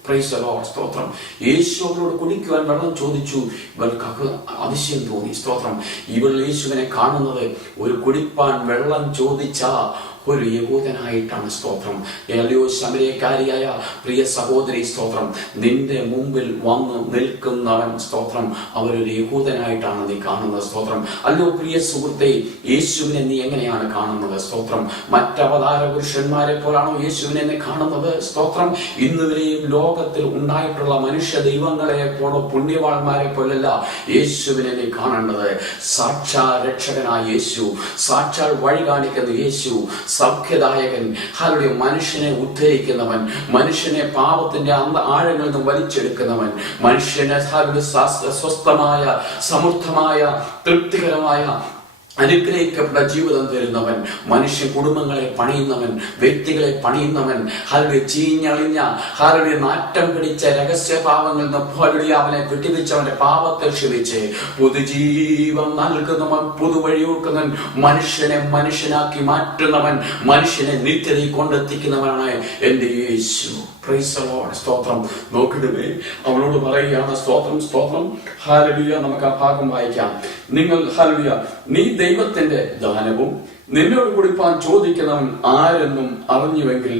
Praise the Lord. സ്തോത്രം. യേശു അവരോട് കുടിക്കുവാൻ വെള്ളം ചോദിച്ചു. ഇവർക്ക് അതിശയം തോന്നി. സ്തോത്രം. ഇവൾ യേശുവിനെ കാണുന്നത് ഒരു കുടിപ്പാൻ വെള്ളം ചോദിച്ച ഒരു യഹൂദനായിട്ടാണ്. സ്തോത്രം. അല്ലയോ ശമരിയക്കാരിയായ പ്രിയ സഹോദരി, സ്തോത്രം, നിന്റെ മുമ്പിൽ വന്ന് നിൽക്കുന്നവൻ സ്തോത്രം അവരൊരു യഹൂദനായിട്ടാണ് നീ കാണുന്നത്. സ്തോത്രം. അല്ലയോ പ്രിയ സുഹൃത്തെ, യേശുവിനെ നീ എങ്ങനെയാണ് കാണുന്നത്? സ്തോത്രം. മറ്റവതാര പുരുഷന്മാരെ പോലാണോ യേശുവിനെ നീ കാണുന്നത്? സ്തോത്രം. ഇന്നുവരെയും ലോകത്തിൽ ഉണ്ടായിട്ടുള്ള മനുഷ്യ ദൈവങ്ങളെ പോലോ പുണ്യവാന്മാരെ പോലല്ല യേശുവിനെ നീ കാണേണ്ടത്. സാക്ഷാൽ രക്ഷകനായ യേശു, സാക്ഷാൽ വഴി കാണിക്കുന്ന യേശു, സൗഖ്യദായകൻ, മനുഷ്യനെ ഉദ്ധരിക്കുന്നവൻ, മനുഷ്യനെ പാപത്തിന്റെ ആഴങ്ങളിൽ നിന്ന് വലിച്ചെടുക്കുന്നവൻ, മനുഷ്യനെ സ്വസ്ഥമായ, സമൃദ്ധമായ, തൃപ്തികരമായ അനുഗ്രഹിക്കപ്പെട്ട ജീവിതം തരുന്നവൻ, മനുഷ്യ കുടുംബങ്ങളെ പണിയുന്നവൻ, വ്യക്തികളെ പണിയുന്നവൻ, ചീഞ്ഞളിഞ്ഞ നാറ്റം പിടിച്ച രഹസ്യഭാവങ്ങളിൽ നിന്ന് അവനെ വിട്ടുവെച്ചവന്റെ പാപത്തെ ക്ഷമിച്ച് പുതുജീവൻ നൽകുന്നവൻ, പുതുവഴിയൂർക്കുന്നവൻ, മനുഷ്യനെ മനുഷ്യനാക്കി മാറ്റുന്നവൻ, മനുഷ്യനെ നിത്യതയിൽ കൊണ്ടെത്തിക്കുന്നവനാണ് എന്റെ യേശു. Praise the Lord. സ്തോത്രം. നോക്കിടുമേ, അവനോട് പറയുകയാണ് സ്തോത്രം സ്തോത്രം. ഹല്ലേലൂയ. നമുക്ക് ആ ഭാഗം വായിക്കാം. നിങ്ങൾ ഹല്ലേലൂയ, നീ ദൈവത്തിന്റെ ദാനവും നിന്നോട് കുടിപ്പാൻ ചോദിക്കുന്നവൻ ആരെന്നും അറിഞ്ഞുവെങ്കിൽ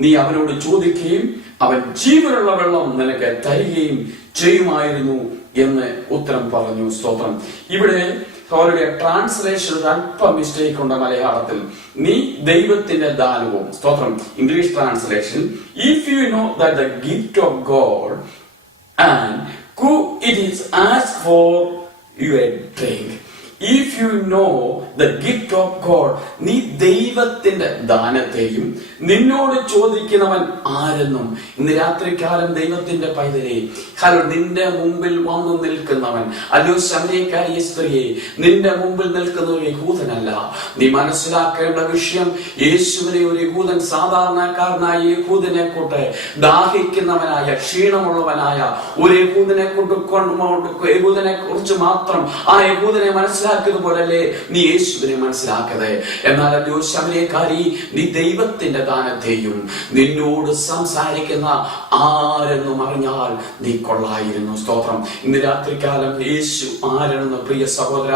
നീ അവനോട് ചോദിക്കുകയും അവൻ ജീവനുള്ള വെള്ളം നിനക്ക് തരികയും ചെയ്യുമായിരുന്നു എന്ന് ഉത്തരം പറഞ്ഞു. സ്തോത്രം. ഇവിടെ അവരുടെ ട്രാൻസ്ലേഷൻ അല്പം മിസ്റ്റേക്ക് ഉണ്ട് മലയാളത്തിൽ. നീ ദൈവത്തിന്റെ ദാനവും. സ്തോത്രം. English translation, if you know that the gift of God and who it is asked for you a drink. If you know the gift of God, നീ ദൈവത്തിന്റെ ദാനത്തെയും നിന്നോട് ചോദിക്കുന്നവൻ ആരെന്നും. ഇന്ന് രാത്രികാലം ദൈവത്തിന്റെ പൈതലേ, നിന്റെ മുമ്പിൽ വന്നു നിൽക്കുന്നവൻ, അല്ലോ ശമരിയക്കാരിയ സ്ത്രീയെ, നിന്റെ മുമ്പിൽ നിൽക്കുന്ന ഒരു യഹൂദനല്ല. നീ മനസ്സിലാക്കേണ്ട വിഷയം, യേശുവിനെ ഒരു യഹൂദൻ, സാധാരണക്കാരനായ യഹൂദനെ കൊണ്ട്, ദാഹിക്കുന്നവനായ ക്ഷീണമുള്ളവനായ ഒരു യഹൂദനെ കുറിച്ച് മാത്രം ആ യഹൂദനെ മനസ്സിലാക്കിയതുപോലല്ലേ നീ യേശുവിനെ മനസ്സിലാക്കത്. എന്നാൽ അല്ലോ ശമരിയക്കാരി, നീ ദൈവത്തിന്റെ ദാനത്തെയും നിന്നോട് സംസാരിക്കുന്ന ആരെന്നും അറിഞ്ഞാൽ നീ കൊള്ളായിരുന്നു. സ്തോത്രം. ഇന്ന് രാത്രികാലം യേശു ആരെന്ന് പ്രിയ സഹോദര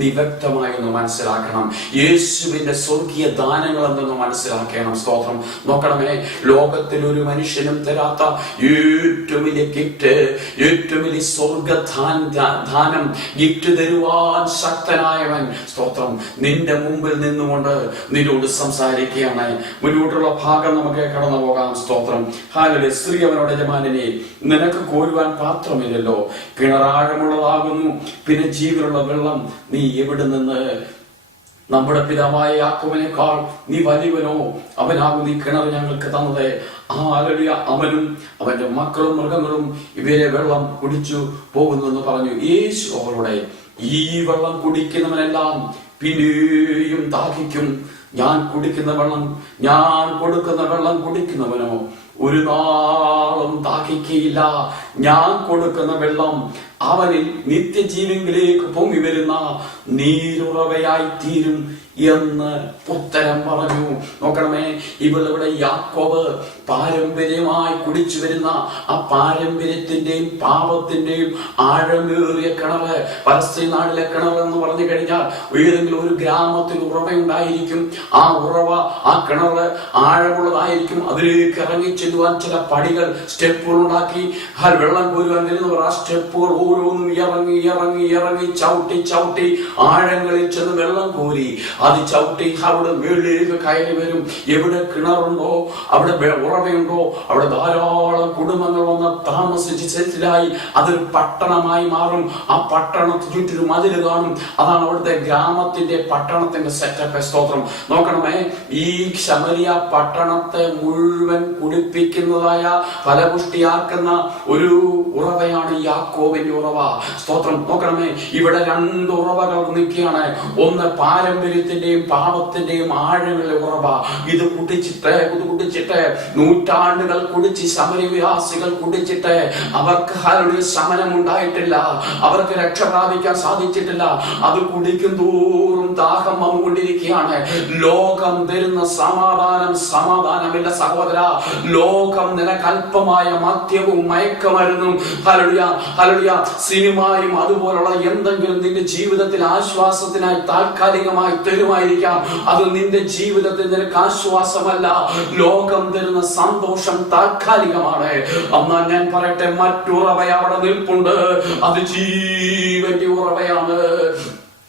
നീ വ്യക്തമായി ഒന്ന് മനസ്സിലാക്കണം. യേശുവിന്റെ സ്വർഗീയ ദാനങ്ങൾ എന്തെന്ന് മനസ്സിലാക്കണം. സ്തോത്രം. നോക്കണമേ, ലോകത്തിൽ ഒരു മനുഷ്യനും തരാത്ത ഏറ്റവും വലിയ ഗിഫ്റ്റ്, ഏറ്റവും വലിയ സ്വർഗദാനം, ഗിഫ്റ്റ് തരുവാൻ ശക്തനായവൻ, സ്തോത്രം, നിന്റെ മുമ്പിൽ നിന്നുകൊണ്ട് നിന്നോട് സംസാരിക്കുകയാണ്. മുന്നോട്ടുള്ള ഭാഗം നമുക്ക് കടന്നു പോകാം. സ്തോത്രം. ഹാലേ. സ്ത്രീ അവനോട്, യജമാനനെ, നിനക്ക് കോരുവാൻ പാത്രമില്ലല്ലോ, കിണറാഴമുള്ളതാകുന്നു, പിന്നെ ജീവനുള്ള വെള്ളം നീ എവിടെ നിന്ന്? നമ്മുടെ പിതാവായ യാക്കോബിനേക്കാൾ നീ വലിയവനോ? അവനാകും ഈ കിണർ ഞങ്ങൾക്ക് തന്നത്. ഹല്ലേലൂയ. അവനും അവന്റെ മക്കളും മൃഗങ്ങളും ഇവരെ വെള്ളം കുടിച്ചു പോകുന്നു പറഞ്ഞു. യേശു അവളോട്, ഈ വെള്ളം കുടിക്കുന്നവനെല്ലാം പിന്നെയും ദാഹിക്കും. ഞാൻ കൊടുക്കുന്ന വെള്ളം കുടിക്കുന്നവനോ ഒരു നാളും ദാഹിക്കയില്ല. ഞാൻ കൊടുക്കുന്ന വെള്ളം അവനിൽ നിത്യജീവനിലേക്ക് പൊങ്ങി വരുന്ന നീരുറവയായി തീരും എന്ന് ഉത്തരം പറഞ്ഞു. നോക്കണമേ, ഇവിടെ യാക്കോബ് പാരമ്പര്യമായി കുടിച്ചു വരുന്ന ആ പാരമ്പര്യത്തിന്റെയും പാപത്തിന്റെയും ആഴമേറിയ കിണറ്, പലസ്തീൻ നാട്ടിലെ കിണർ എന്ന് പറഞ്ഞു കഴിഞ്ഞാൽ ഏതെങ്കിലും ഒരു ഗ്രാമത്തിൽ ഉറവയുണ്ടായിരിക്കും. ആ ഉറവ, ആ കിണറ് ആഴമുള്ളതായിരിക്കും. അതിലേക്ക് ഇറങ്ങി ചെല്ലുവാൻ ചില പടികൾ, സ്റ്റെപ്പുകൾ ഉണ്ടാക്കി വെള്ളം കോരുവാൻ വരുന്നവർ ആ സ്റ്റെപ്പുകൾ ഓരോന്നും ഇറങ്ങി ഇറങ്ങി ഇറങ്ങി ചവിട്ടി ചവിട്ടി ആഴങ്ങളിൽ ചെന്ന് വെള്ളം കോരി അത് ചവിട്ടി അവിടെ മേളിലേക്ക് കയറി വരും. എവിടെ കിണറുണ്ടോ, അവിടെ ഉറവയുണ്ടോ, അവിടെ ധാരാളം കുടുംബങ്ങൾ വന്ന് താമസിച്ച് സെറ്റിലായി അതൊരു പട്ടണമായി മാറും. ആ പട്ടണത്തിന് ചുറ്റൊരു മതില് കാണും. അതാണ് അവിടുത്തെ ഗ്രാമത്തിന്റെ, പട്ടണത്തിന്റെ സെറ്റപ്പ്. സ്തോത്രം. നോക്കണമേ, ഈ ശമരിയ പട്ടണത്തെ മുഴുവൻ കുടിപ്പിക്കുന്നതായ ഫലപുഷ്ടിയാക്കുന്ന ഒരു ഉറവയാണ് യാക്കോബിന്റെ ഉറവ. സ്തോത്രം. നോക്കണമേ, ഇവിടെ രണ്ട് ഉറവകൾ നിൽക്കുകയാണ്. ഒന്ന് പാരമ്പര്യത്തിന്റെയും പാപത്തിന്റെയും ആഴങ്ങളിലെ ഉറവ. ഇത് കുടിച്ചിട്ട് നൂറ്റാണ്ടുകൾ കുടിച്ച് ശമരിവാസികൾ കുടിച്ചിട്ട് അവർക്ക് ശമനം ഉണ്ടായിട്ടില്ല, അവർക്ക് രക്ഷ പ്രാപിക്കാൻ സാധിച്ചിട്ടില്ല. അത് കുടിക്കും തോറും ദാഹം വന്നുകൊണ്ടിരിക്കുകയാണ്. ലോകം തരുന്ന സമാധാനമില്ല സഹോദര. ലോകം നിനക്കൽപ്പമായ മദ്യവും മയക്കമരുന്നും സിനിമയും അതുപോലുള്ള എന്തെങ്കിലും നിന്റെ ജീവിതത്തിൽ ആശ്വാസത്തിനായി താൽക്കാലികമായി തരുമായിരിക്കാം. അത് നിന്റെ ജീവിതത്തിൽ നിനക്ക് ആശ്വാസമല്ല. ലോകം തരുന്ന സന്തോഷം താൽക്കാലികമാണ്. എന്നാൽ ഞാൻ പറയട്ടെ, മറ്റുറവ അവിടെ നിൽപ്പുണ്ട്. അത് ജീവന്റെ ഉറവയാണ്.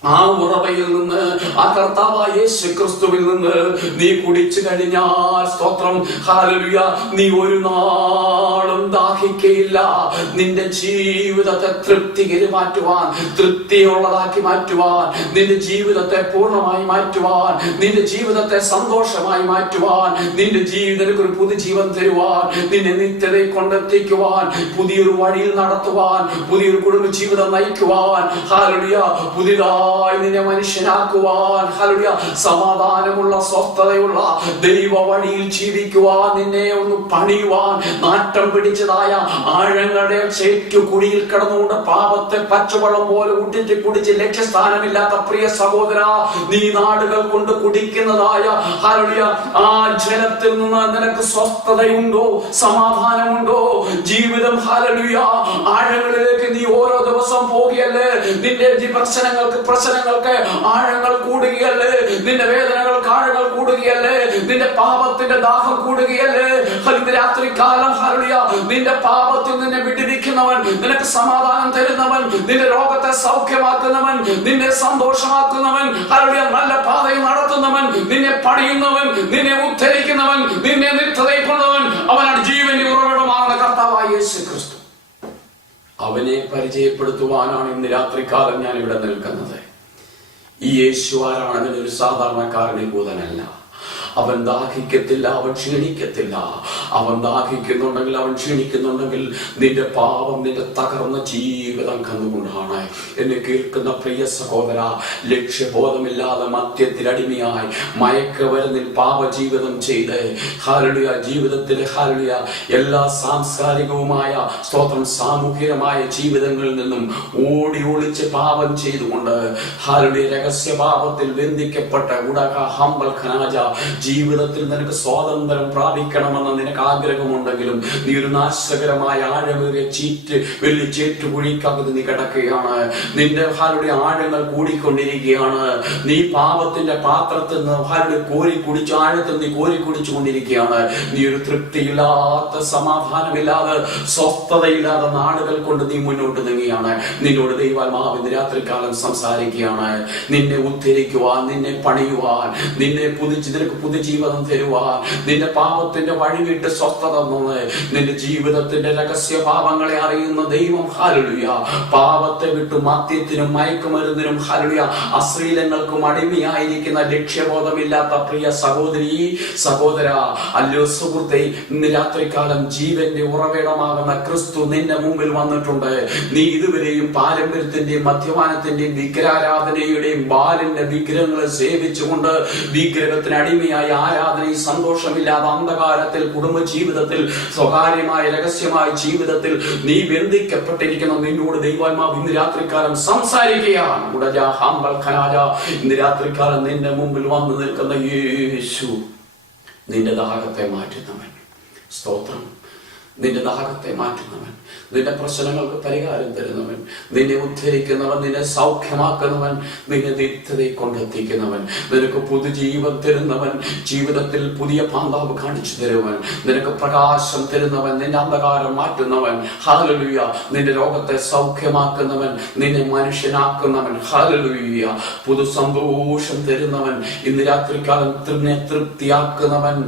ആ ഉറവയിൽ നിന്ന്, ആ കർത്താവായ യേശു ക്രിസ്തുവിൽ നിന്ന് നീ കുടിച്ചു കഴിഞ്ഞാൽ സ്തോത്രം ഹല്ലേലൂയ, നീ ഒരു നാളും ദാഹിക്കയില്ല. നിന്റെ ജീവിതത്തെ തൃപ്തികരമാറ്റുവാൻ, തൃപ്തിയുള്ളതാക്കി മാറ്റുവാൻ, നിന്റെ ജീവിതത്തെ പൂർണ്ണമായി മാറ്റുവാൻ, നിന്റെ ജീവിതത്തെ സന്തോഷമായി മാറ്റുവാൻ, നിന്റെ ജീവിതത്തിൽ ഒരു പുതുജീവൻ തരുവാൻ, നിന്നെ നിത്യതയെ കൊണ്ടെത്തിക്കുവാൻ, പുതിയൊരു വഴിയിൽ നടത്തുവാൻ, പുതിയൊരു കുടുംബ ജീവിതം നയിക്കുവാൻ, ഹല്ലേലൂയ, പുതിയതായി നിന്നെ മനുഷ്യനാക്കുവാൻ, ഹല്ലേലൂയ, സമാധാനമുള്ള സ്വസ്ഥതയുള്ള ദൈവ വഴിയിൽ ജീവിക്കുവാൻ, നിന്നെ ഒന്ന് പണിയുവാൻ, നാട്ടം പിടിച്ചതായ ആഴങ്ങളുടെ ചേറ്റുകുഴിയിൽ കിടന്നുകൊണ്ട് പാപത്തെ പച്ചവെള്ളം പോലെ ഊട്ടിട്ട് കുടിച്ച് ലക്ഷ്യസ്ഥാനമില്ലാത്ത പ്രിയ സഹോദര, നീ നാടുകൾ കൊണ്ട് കുടിക്കുന്നതായ ഹല്ലേലൂയ ആ ജലത്തിൽ നിന്ന് നിനക്ക് സ്വസ്ഥതയുണ്ടോ? സമാധാനമുണ്ടോ? ജീവിതം ഹല്ലേലൂയ ആഴങ്ങളിലേക്ക് നീ ഓരോ ദിവസം പോകുകയല്ലേ? നിന്റെ പ്രശ്നങ്ങൾക്ക് ആഴങ്ങൾ കൂടുകയല്ലേ? നിന്റെ വേദനകൾക്ക് ആഴങ്ങൾ കൂടുകയല്ലേ? നിന്റെ പാപത്തിന്റെ ദാഹം കൂടുകയല്ലേ? രാത്രികാലം ഹല്ലേലൂയ നിന്റെ പാപത്തിൽ നിന്നെ വിടുവിക്കുന്നവൻ, നിനക്ക് സമാധാനം തരുന്നവൻ, നിന്റെ രോഗത്തെ സൗഖ്യമാക്കുന്നവൻ, നിന്നെ സന്തോഷമാക്കുന്നവൻ, ഹല്ലേലൂയ നല്ല പാതയിൽ നടത്തുന്നവൻ, നിന്നെ പണിയുന്നവൻ, നിന്നെ ഉദ്ധരിക്കുന്നവൻ, നിന്നെ നിത്യതയ്ക്കുന്നവൻ, അവനാണ് ജീവന്റെ ഉറവിടമാകുന്ന കർത്താവായ യേശു ക്രിസ്തു. അവനെ പരിചയപ്പെടുത്തുവാനാണ് ഇന്ന് രാത്രികാലം ഞാൻ ഇവിടെ നിൽക്കുന്നത്. ഈ യേശു ആരാണ്? ഒരു സാധാരണക്കാരനീഭൂതനല്ല. അവൻ ദാഹിക്കത്തില്ല, അവൻ ക്ഷീണിക്കത്തില്ല. അവൻ ദാഹിക്കുന്നുണ്ടെങ്കിൽ, അവൻ ക്ഷീണിക്കുന്നുണ്ടെങ്കിൽ നിന്റെ പാപം, നിന്റെ തകർന്ന ജീവിതം കണ്ടുകൊണ്ടാണ്. എന്നെ കേൾക്കുന്ന പ്രിയ സഹോദര, ലക്ഷ്യബോധമില്ലാതെ മദ്യത്തിലടിമയായി മയക്കമരുന്നിൽ പാപജീവിതം ചെയ്ത് ഹല്ലേലൂയ ജീവിതത്തിലെ ഹല്ലേലൂയ എല്ലാ സാംസ്കാരികവുമായ സ്തോത്രം സാമൂഹികമായ ജീവിതങ്ങളിൽ നിന്നും ഓടി ഒളിച്ച് പാപം ചെയ്തുകൊണ്ട് ഹല്ലേലൂയ രഹസ്യപാപത്തിൽ ബന്ധിക്കപ്പെട്ട ഉടക ഹംബൽ ഖനാജ ജീവിതത്തിൽ നിനക്ക് സ്വാതന്ത്ര്യം പ്രാപിക്കണമെന്ന് നിനക്ക് ആഗ്രഹമുണ്ടെങ്കിലും നീ ഒരു നാശകരമായ ആഴമേറിയ വലിയ ചേറ്റുകുഴിക്കകത്ത് നീ കിടക്കുകയാണ്. നിന്റെ ഹാലുടെ ആഴങ്ങൾ കൂടിക്കൊണ്ടിരിക്കുകയാണ്. നീ പാപത്തിന്റെ പാത്രത്തിൽ നിന്ന് ഹാലുടെ കോരിക്കുടിച്ച് ആഴത്തിൽ നീ കോരിക്കുടിച്ചു കൊണ്ടിരിക്കുകയാണ്. നീ ഒരു തൃപ്തിയില്ലാത്ത, സമാധാനമില്ലാതെ, സ്വസ്ഥതയില്ലാതെ നാളുകൾ കൊണ്ട് നീ മുന്നോട്ട് നീങ്ങുകയാണ്. നിന്നോട് ദൈവാത്മാവിന്റെ രാത്രികാലം സംസാരിക്കുകയാണ്. നിന്നെ ഉദ്ധരിക്കുവാൻ, നിന്നെ പണിയുവാൻ, നിന്നെ നിനക്ക് പുതുജീവിതം തരുവാൻ, നിന്റെ പാപത്തിന്റെ വഴിവിട്ട് സ്വസ്ഥത നിന്ന് നിന്റെ ജീവിതത്തിന്റെ രഹസ്യ പാപങ്ങളെ അറിയുന്ന ദൈവം ഹല്ലേലൂയ പാപത്തെ വിട്ടു മദ്യത്തിനും മയക്കുമരുന്നിനും ഹല്ലേലൂയ അശ്ലീലങ്ങൾക്കും അടിമയായിരിക്കുന്ന ലക്ഷ്യബോധമില്ലാത്ത പ്രിയ സഹോദരി, സഹോദര, അല്ലോ സുഹൃത്തെ, ഇന്ന് രാത്രികാലം ജീവന്റെ ഉറവിടമാകുന്ന ക്രിസ്തു നിന്റെ മുമ്പിൽ വന്നിട്ടുണ്ട്. നീ ഇതുവരെയും പാരമ്പര്യത്തിന്റെയും മദ്യപാനത്തിന്റെയും വിഗ്രഹാരാധനയുടെയും ബാലിന്റെ വിഗ്രഹങ്ങളെ സേവിച്ചുകൊണ്ട് വിഗ്രഹത്തിന് അടിമയായ ആരാധനയിൽ സന്തോഷമില്ലാതെ അന്ധകാരത്തിൽ കുടുംബജീവിതത്തിൽ സ്വകാര്യമായ രഹസ്യമായ ജീവിതത്തിൽ നീ ബന്ധിക്കപ്പെട്ടിരിക്കുന്ന നിന്നോട് ദൈവാത്മാവ് ഇന്ന് രാത്രികാലം സംസാരിക്കുകയാണ്. ഇന്ന് രാത്രികാലം നിന്റെ മുമ്പിൽ വന്നു നിൽക്കുന്ന യേശു നിന്റെ ദാഹത്തെ മാറ്റുന്നവൻ. സ്തോത്രം. നിന്റെ ദാഹത്തെ മാറ്റുന്നവൻ, നിന്റെ പ്രശ്നങ്ങൾക്ക് പരിഹാരം തരുന്നവൻ, നിന്നെ ഉദ്ധരിക്കുന്നവൻ, നിന്നെ സൗഖ്യമാക്കുന്നവൻ, നിന്നെ നിത്യതയെ കൊണ്ടെത്തിക്കുന്നവൻ, നിനക്ക് പുതുജീവൻ തരുന്നവൻ, ജീവിതത്തിൽ പുതിയ പാന്താവ് കാണിച്ചു തരുവൻ, നിനക്ക് പ്രകാശം തരുന്നവൻ, നിന്റെ അന്ധകാരം മാറ്റുന്നവൻ, ഹല്ലേലൂയ, നിന്റെ രോഗത്തെ സൗഖ്യമാക്കുന്നവൻ, നിന്നെ മനുഷ്യനാക്കുന്നവൻ, ഹല്ലേലൂയ, പുതു സന്തോഷം തരുന്നവൻ, ഇന്ന് രാത്രികാലം നിന്നെ തൃപ്തിയാക്കുന്നവൻ,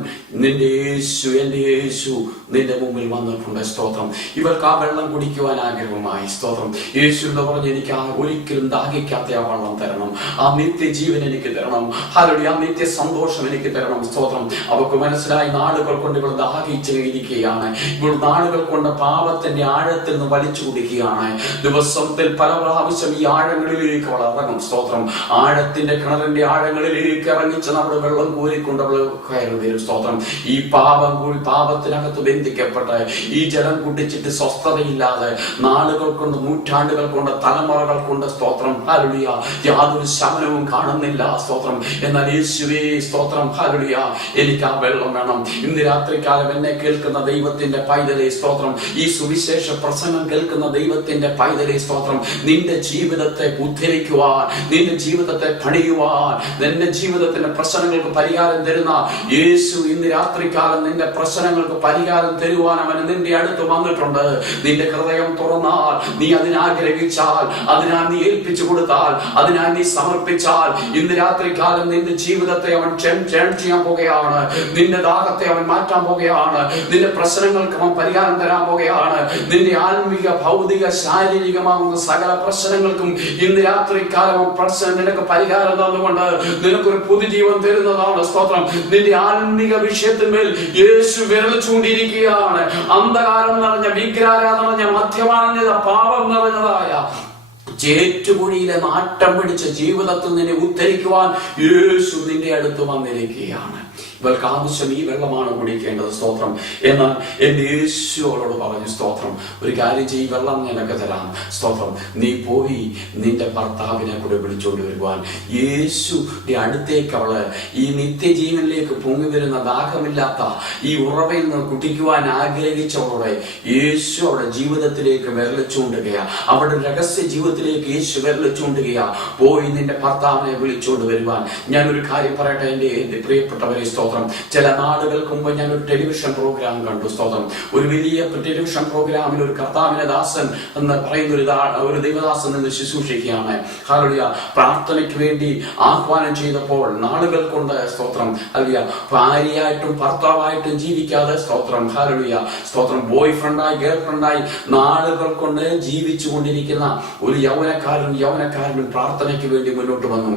നിന്റെ യേശു, എന്റെ യേശു നിന്റെ മുമ്പിൽ വന്നിട്ടുണ്ട്. സ്തോത്രം. ഇവർക്ക് ആ വെള്ളം കുടിക്കുവാൻ ആഗ്രഹമായി. സ്തോത്രം. യേശു എന്ന് പറഞ്ഞ് എനിക്ക് ആ ഒരിക്കലും ദാഹിക്കാത്ത ആ വെള്ളം തരണം, ആ നിത്യജീവൻ എനിക്ക് തരണം, ഹല്ലേലൂയ, ആ നിത്യ സന്തോഷം എനിക്ക് തരണം. സ്തോത്രം. അവർക്ക് മനസ്സിലായി നാളുകൾ കൊണ്ട് ഇവൾ ദാഹിച്ച് ഇരിക്കുകയാണ്. ഇവൾ നാളുകൾ കൊണ്ട് പാപത്തിന്റെ ആഴത്തിൽ നിന്ന് വലിച്ചു കുടിക്കുകയാണ്. ദിവസത്തിൽ പല പ്രാവശ്യം ഈ ആഴങ്ങളിലേക്ക് അവൾ ഇറങ്ങും. സ്തോത്രം. ആഴത്തിന്റെ കിണറിന്റെ ആഴങ്ങളിലേക്ക് ഇറങ്ങിച്ച് നമ്മുടെ വെള്ളം കോരിക്കൊണ്ട് അവൾ കയറി വരും. സ്തോത്രം. ഈ പാപത്തിനകത്ത് ബന്ധിക്കപ്പെട്ട് ഈ ജലം കുടിച്ചിട്ട് സ്വസ്ഥതയില്ലാതെ നാളുകൾ കൊണ്ട്, നൂറ്റാണ്ടുകൾ കൊണ്ട്, തലമുറകൾ കൊണ്ട്, സ്തോത്രം, ഹല്ലേലൂയ, യാതൊരു ശമനവും കാണുന്നില്ല. സ്തോത്രം. എന്നാൽ യേശുവേ, സ്തോത്രം, ഹല്ലേലൂയ, എനിക്ക് ആ വെള്ളം വേണം. ഇന്ന് രാത്രികാലം എന്നെ കേൾക്കുന്ന ദൈവത്തിന്റെ പൈതലേ, സ്തോത്രം, ഈ സുവിശേഷ പ്രസംഗം കേൾക്കുന്ന ദൈവത്തിന്റെ പൈതലേ, സ്തോത്രം, നിന്റെ ജീവിതത്തെ ഉദ്ധരിക്കുവാൻ, നിന്റെ ജീവിതത്തെ പണിയുവാൻ, നിന്റെ ജീവിതത്തിന്റെ പ്രശ്നങ്ങൾക്ക് പരിഹാരം തരുന്ന യേശു ഇന്ന് രാത്രികാലം നിന്റെ പ്രശ്നങ്ങൾക്ക് പരിഹാരം തരുവാൻ അവൻ നിന്റെ അടുത്ത് വന്നിട്ടുണ്ട്. നിന്റെ ഹൃദയം തുറന്നാൽ, നീ അതിനാഗ്രഹിച്ചാൽ, അതിനാൽ നീ ഏൽപ്പിച്ചു കൊടുത്താൽ, അതിനാൽ നീ സമർപ്പിച്ചാൽ, ഇന്ന് രാത്രികാലം നിന്റെ ജീവിതത്തെ അവൻ ചേഞ്ച് ചെയ്യാൻ പോകുകയാണ്. നിന്റെ ദാഹത്തെ അവൻ മാറ്റാൻ പോകുകയാണ്. നിന്റെ പ്രശ്നങ്ങൾക്ക് അവൻ പരിഹാരം തരാൻ പോകുകയാണ്. നിന്റെ ആത്മീക, ഭൗതിക, ശാരീരികമാകുന്ന സകല പ്രശ്നങ്ങൾക്കും ഇന്ന് രാത്രികാലം പ്രശ്നം നിനക്ക് പരിഹാരം തന്നുകൊണ്ട് നിനക്കൊരു പുതുജീവൻ തരുന്നതാണ്. സ്തോത്രം. നിന്റെ ആത്മീക വിഷയത്തിന്മേൽ യേശു വിരൽ ചൂണ്ടിയിരിക്കുകയാണ്. അന്ധകാരം നിറഞ്ഞ, വിഗ്രാരാധന നിറഞ്ഞ, മദ്യപാനം ചെയ്ത, പാപം നിറഞ്ഞതായ ചേറ്റുകുഴിയിലെ നാട്ടം പിടിച്ച ജീവിതത്തിൽ നിന്നെ ഉദ്ധരിക്കുവാൻ യേശു നിന്റെ അടുത്ത് വന്നിരിക്കുകയാണ്. ഇവർക്ക് ആവശ്യം ഈ വെള്ളമാണ് കുടിക്കേണ്ടത്. സ്തോത്രം. എന്നാൽ എന്റെ യേശുവോട് പറഞ്ഞു, സ്തോത്രം, ഒരു കാര്യം ചെയ്യ്, വെള്ളം നിനക്ക് തരാം. സ്തോത്രം. നീ പോയി നിന്റെ ഭർത്താവിനെ കൂടെ വിളിച്ചുകൊണ്ട് വരുവാൻ. യേശുന്റെ അടുത്തേക്ക് അവള് ഈ നിത്യജീവനിലേക്ക് പൊങ്ങി വരുന്ന ദാഹമില്ലാത്ത ഈ ഉറവയിൽ നിന്ന് കുടിക്കുവാൻ ആഗ്രഹിച്ചവളോടെ യേശു അവളുടെ ജീവിതത്തിലേക്ക് വിരലിച്ചുകൊണ്ടുകയാ. അവളുടെ രഹസ്യ ജീവിതത്തിലേക്ക് യേശു വിരലിച്ചുകൊണ്ടുകയാ. പോയി നിന്റെ ഭർത്താവിനെ വിളിച്ചുകൊണ്ട് വരുവാൻ. ഞാനൊരു കാര്യം പറയട്ടെ എന്റെ പ്രിയപ്പെട്ടവരെ. സ്തോത്രം. ചില നാളുകൾക്ക് മുമ്പ് ഞാൻ ഒരു ടെലിവിഷൻ പ്രോഗ്രാം കണ്ടു. സ്തോത്രം. ഒരു വലിയ ടെലിവിഷൻ പ്രോഗ്രാമിൽ ഒരു കർത്താവിന്റെ ദാസൻ എന്ന് പറയുന്ന ഒരു ദൈവദാസൻ നിന്ന് ശുശ്രൂഷിക്കുകയാണ്. ഹല്ലേലൂയ. പ്രാർത്ഥനയ്ക്ക് വേണ്ടി ആഹ്വാനം ചെയ്തപ്പോൾ നാളുകൾ കൊണ്ട്, സ്തോത്രം, ഹല്ലേലൂയ, ഭാര്യയായിട്ടും ഭർത്താവായിട്ടും ജീവിക്കാതെ, സ്തോത്രം, ഹല്ലേലൂയ, സ്തോത്രം, ബോയ് ഫ്രണ്ടായി ഗേൾ ഫ്രണ്ടായി നാളുകൾ കൊണ്ട് ജീവിച്ചു കൊണ്ടിരിക്കുന്ന ഒരു യൗവനക്കാരനും പ്രാർത്ഥനയ്ക്ക് വേണ്ടി മുന്നോട്ട് വന്നു.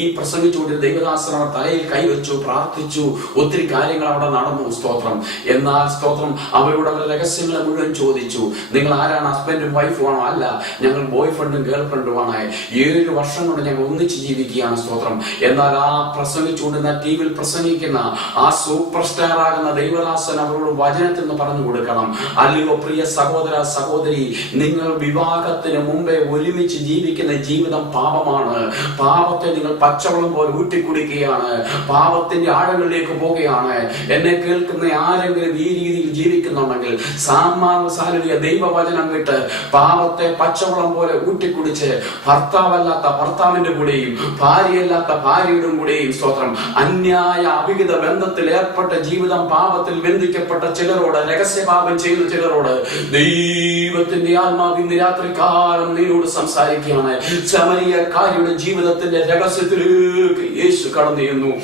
ഈ പ്രസംഗിച്ചുകൊണ്ട് ദൈവദാസൻ അവർ തലയിൽ കൈവച്ചു, പ്രാർത്ഥിച്ചു. ഒത്തിരി കാര്യങ്ങൾ അവിടെ നടന്നു. സ്തോത്രം. എന്നാൽ, സ്തോത്രം, അവരോട് അവരുടെ രഹസ്യങ്ങളെ മുഴുവൻ ചോദിച്ചു. നിങ്ങൾ ആരാണ്? ഹസ്ബൻഡും വൈഫും ആണോ? അല്ല, ഞങ്ങൾ ബോയ് ഫ്രണ്ടും ഗേൾ ഫ്രണ്ടുമാണ്. 7 വർഷം കൊണ്ട് ഞങ്ങൾ ഒന്നിച്ച് ജീവിക്കുകയാണ്. സ്തോത്രം. എന്നാൽ ആ പ്രസംഗിച്ചുകൊണ്ടിരുന്ന, ടിവിയിൽ പ്രസംഗിക്കുന്ന ആ സൂപ്പർ സ്റ്റാർ ആകുന്ന ദൈവദാസൻ അവരോട് വചനത്തിൽ നിന്ന് പറഞ്ഞു കൊടുക്കണം. അല്ലയോ പ്രിയ സഹോദര, സഹോദരി, നിങ്ങൾ വിവാഹത്തിന് മുമ്പേ ഒരുമിച്ച് ജീവിക്കുന്ന ജീവിതം പാപമാണ്. പാപത്തെ നിങ്ങൾ പച്ചവെള്ളം പോലെ ഊറ്റിക്കുടിക്കുകയാണ്. പാപത്തിന്റെ ആഴങ്ങളിലേക്ക് പോവുകയാണ്. എന്നെ കേൾക്കുന്ന ആരെങ്കിലും ഈ രീതിയിൽ ജീവിക്കുന്നുണ്ടെങ്കിൽ, സാമാന്യ ദൈവവചനം വിട്ട് പാപത്തെ പച്ചവെള്ളം പോലെ ഊറ്റിക്കുടിച്ച് ഭർത്താവല്ലാത്ത ഭർത്താവിന്റെ കൂടെയും ഭാര്യയല്ലാത്ത ഭാര്യയുടെ കൂടെയും, സ്തോത്രം, അന്യായ അവിഹിത ബന്ധത്തിൽ ഏർപ്പെട്ട ജീവിതം, പാപത്തിൽ ബന്ധിക്കപ്പെട്ട ചിലരോട്, രഹസ്യപാപം ചെയ്യുന്ന ചിലരോട് ദൈവത്തിന്റെ ആത്മാവ് ഇന്ന് രാത്രികാലം നീരോട് സംസാരിക്കുകയാണ്. ശമരിയക്കാരിയുടെ ജീവിതത്തിന്റെ രഹസ്യത്തിലേക്ക് യേശു കടന്നു ചെന്നു.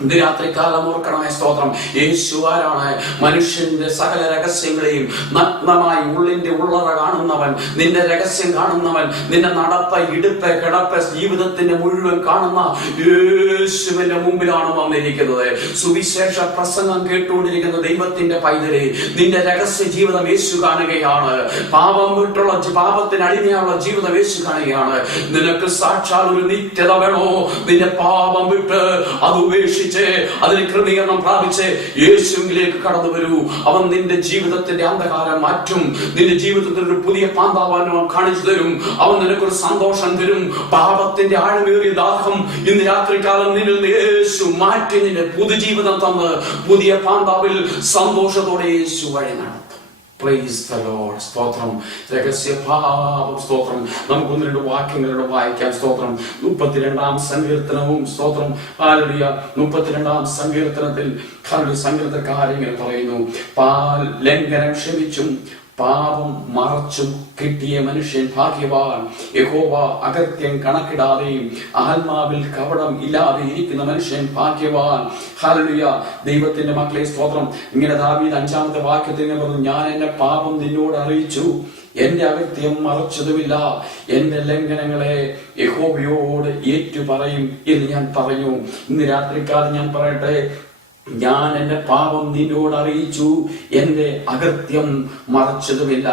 ഇന്ന് രാത്രികാലം ഓർക്കണമേ. സ്തോത്രം. യേശു ആരാണ്? മനുഷ്യന്റെ സകല രഹസ്യങ്ങളെയും നഗ്നമായി ഉള്ളിന്റെ ഉള്ളറ കാണുന്നവൻ, നിന്റെ രഹസ്യം കാണുന്നവൻ, നിന്റെ നടപ്പ്, ഇടുപ്പ്, കിടപ്പ്, ജീവിതത്തിന്റെ മുഴുവൻ കാണുന്ന യേശുവിന്റെ മുമ്പിലാണ് വന്നിരിക്കുന്നത്. സുവിശേഷ പ്രസംഗം കേട്ടുകൊണ്ടിരിക്കുന്ന ദൈവത്തിന്റെ പൈതലെ, നിന്റെ രഹസ്യ ജീവിതം യേശു കാണുകയാണ്. പാപം വിട്ടുള്ള, പാപത്തിന് അടിമയുള്ള ജീവിതം യേശു കാണുകയാണ്. നിനക്ക് സാക്ഷാൽ ഒരു നിത്യത വേണോ? നിന്റെ പാപം വിട്ട് അത് ഉപേക്ഷിച്ച് അതിന് ക്രമീകരണം പ്രാപിച്ച് യേശുവിലേക്ക് കടന്നു വരൂ. അവൻ നിന്റെ ജീവിതത്തിന്റെ അന്ധകാരം മാറ്റും. നിന്റെ ജീവിതത്തിൽ ഒരു പുതിയ പാന്താവാനും കാണിച്ചു തരും. അവൻ നിനക്കൊരു സന്തോഷം തരും. പാപത്തിന്റെ ആഴമേറിയ ദാഹം ഇന്ന് രാത്രികാലം നിന്നിൽ യേശു മാറ്റി നിന്റെ പുതുജീവിതം തന്ന് പുതിയ പാന്താവിൽ സന്തോഷത്തോടെ യേശു വഴി നടത്തും. Praise the Lord. സ്തോത്രം. രഹസ്യഭാവം. സ്തോത്രം. നമുക്ക് 1-2 വാക്യങ്ങളുടെ വായിക്കാം. സ്തോത്രം. 32-ാം സങ്കീർത്തനവും, സ്തോത്രം, ഹല്ലേലൂയ, 32-ാം സങ്കീർത്തനത്തിൽ സങ്കീർത്തനക്കാരിങ്ങനെ പറയുന്നു, ലംഘനം ക്ഷമിച്ചും പാപം മറച്ചും കിട്ടിയ മനുഷ്യൻ ഭാഗ്യവാൻ. യഹോവ അകൃത്യം കണക്കിടാതെയും ആത്മാവിൽ കപടം ഇല്ലാതെ ഇരിക്കുന്ന മനുഷ്യൻ ഭാഗ്യവാൻ. ഹല്ലേലൂയ. ദൈവത്തിന്റെ മക്കളെ, സ്തോത്രം. ഇങ്ങനെ ദാവീദ് 5-ാമത്തെ വാക്യത്തിൽ ഇങ്ങനെ പറഞ്ഞു, ഞാൻ എന്റെ പാപം നിന്നോട് അറിയിച്ചു, എന്റെ അകൃത്യം മറച്ചതുമില്ല, എന്റെ ലംഘനങ്ങളെ യഹോവയോട് ഏറ്റു പറയും എന്ന് ഞാൻ പറഞ്ഞു. ഇന്ന് രാത്രിക്കാലം ഞാൻ പറയട്ടെ, ഞാൻ എന്റെ പാപം നിന്നോട് അറിയിച്ചു, എന്റെ അകൃത്യം മറച്ചതുമില്ല.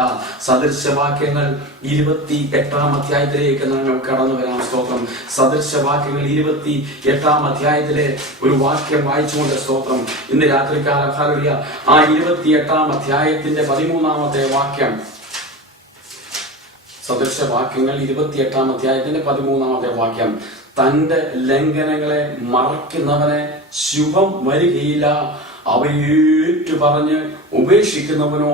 സദൃശവാക്യങ്ങൾ 28-ാം അധ്യായത്തിലേക്ക് നമ്മൾ കടന്നു വരാം. സ്തോത്രം. സദൃശവാക്യങ്ങൾ 28-ാം അധ്യായത്തിലെ ഒരു വാക്യം വായിച്ചുകൊണ്ട്, സ്തോത്രം, ഇന്ന് രാത്രികാലം ഹല്ലേലൂയ, ആ 28-ാം അധ്യായത്തിന്റെ 13-ാമത്തെ വാക്യം. സദൃശവാക്യങ്ങൾ 28-ാം അധ്യായത്തിന്റെ 13-ാമത്തെ വാക്യം. തന്റെ ലംഘനങ്ങളെ മറയ്ക്കുന്നവന് ശുഭം വരികയില്ല, അവയേറ്റു പറഞ്ഞ് ഉപേക്ഷിക്കുന്നവനോ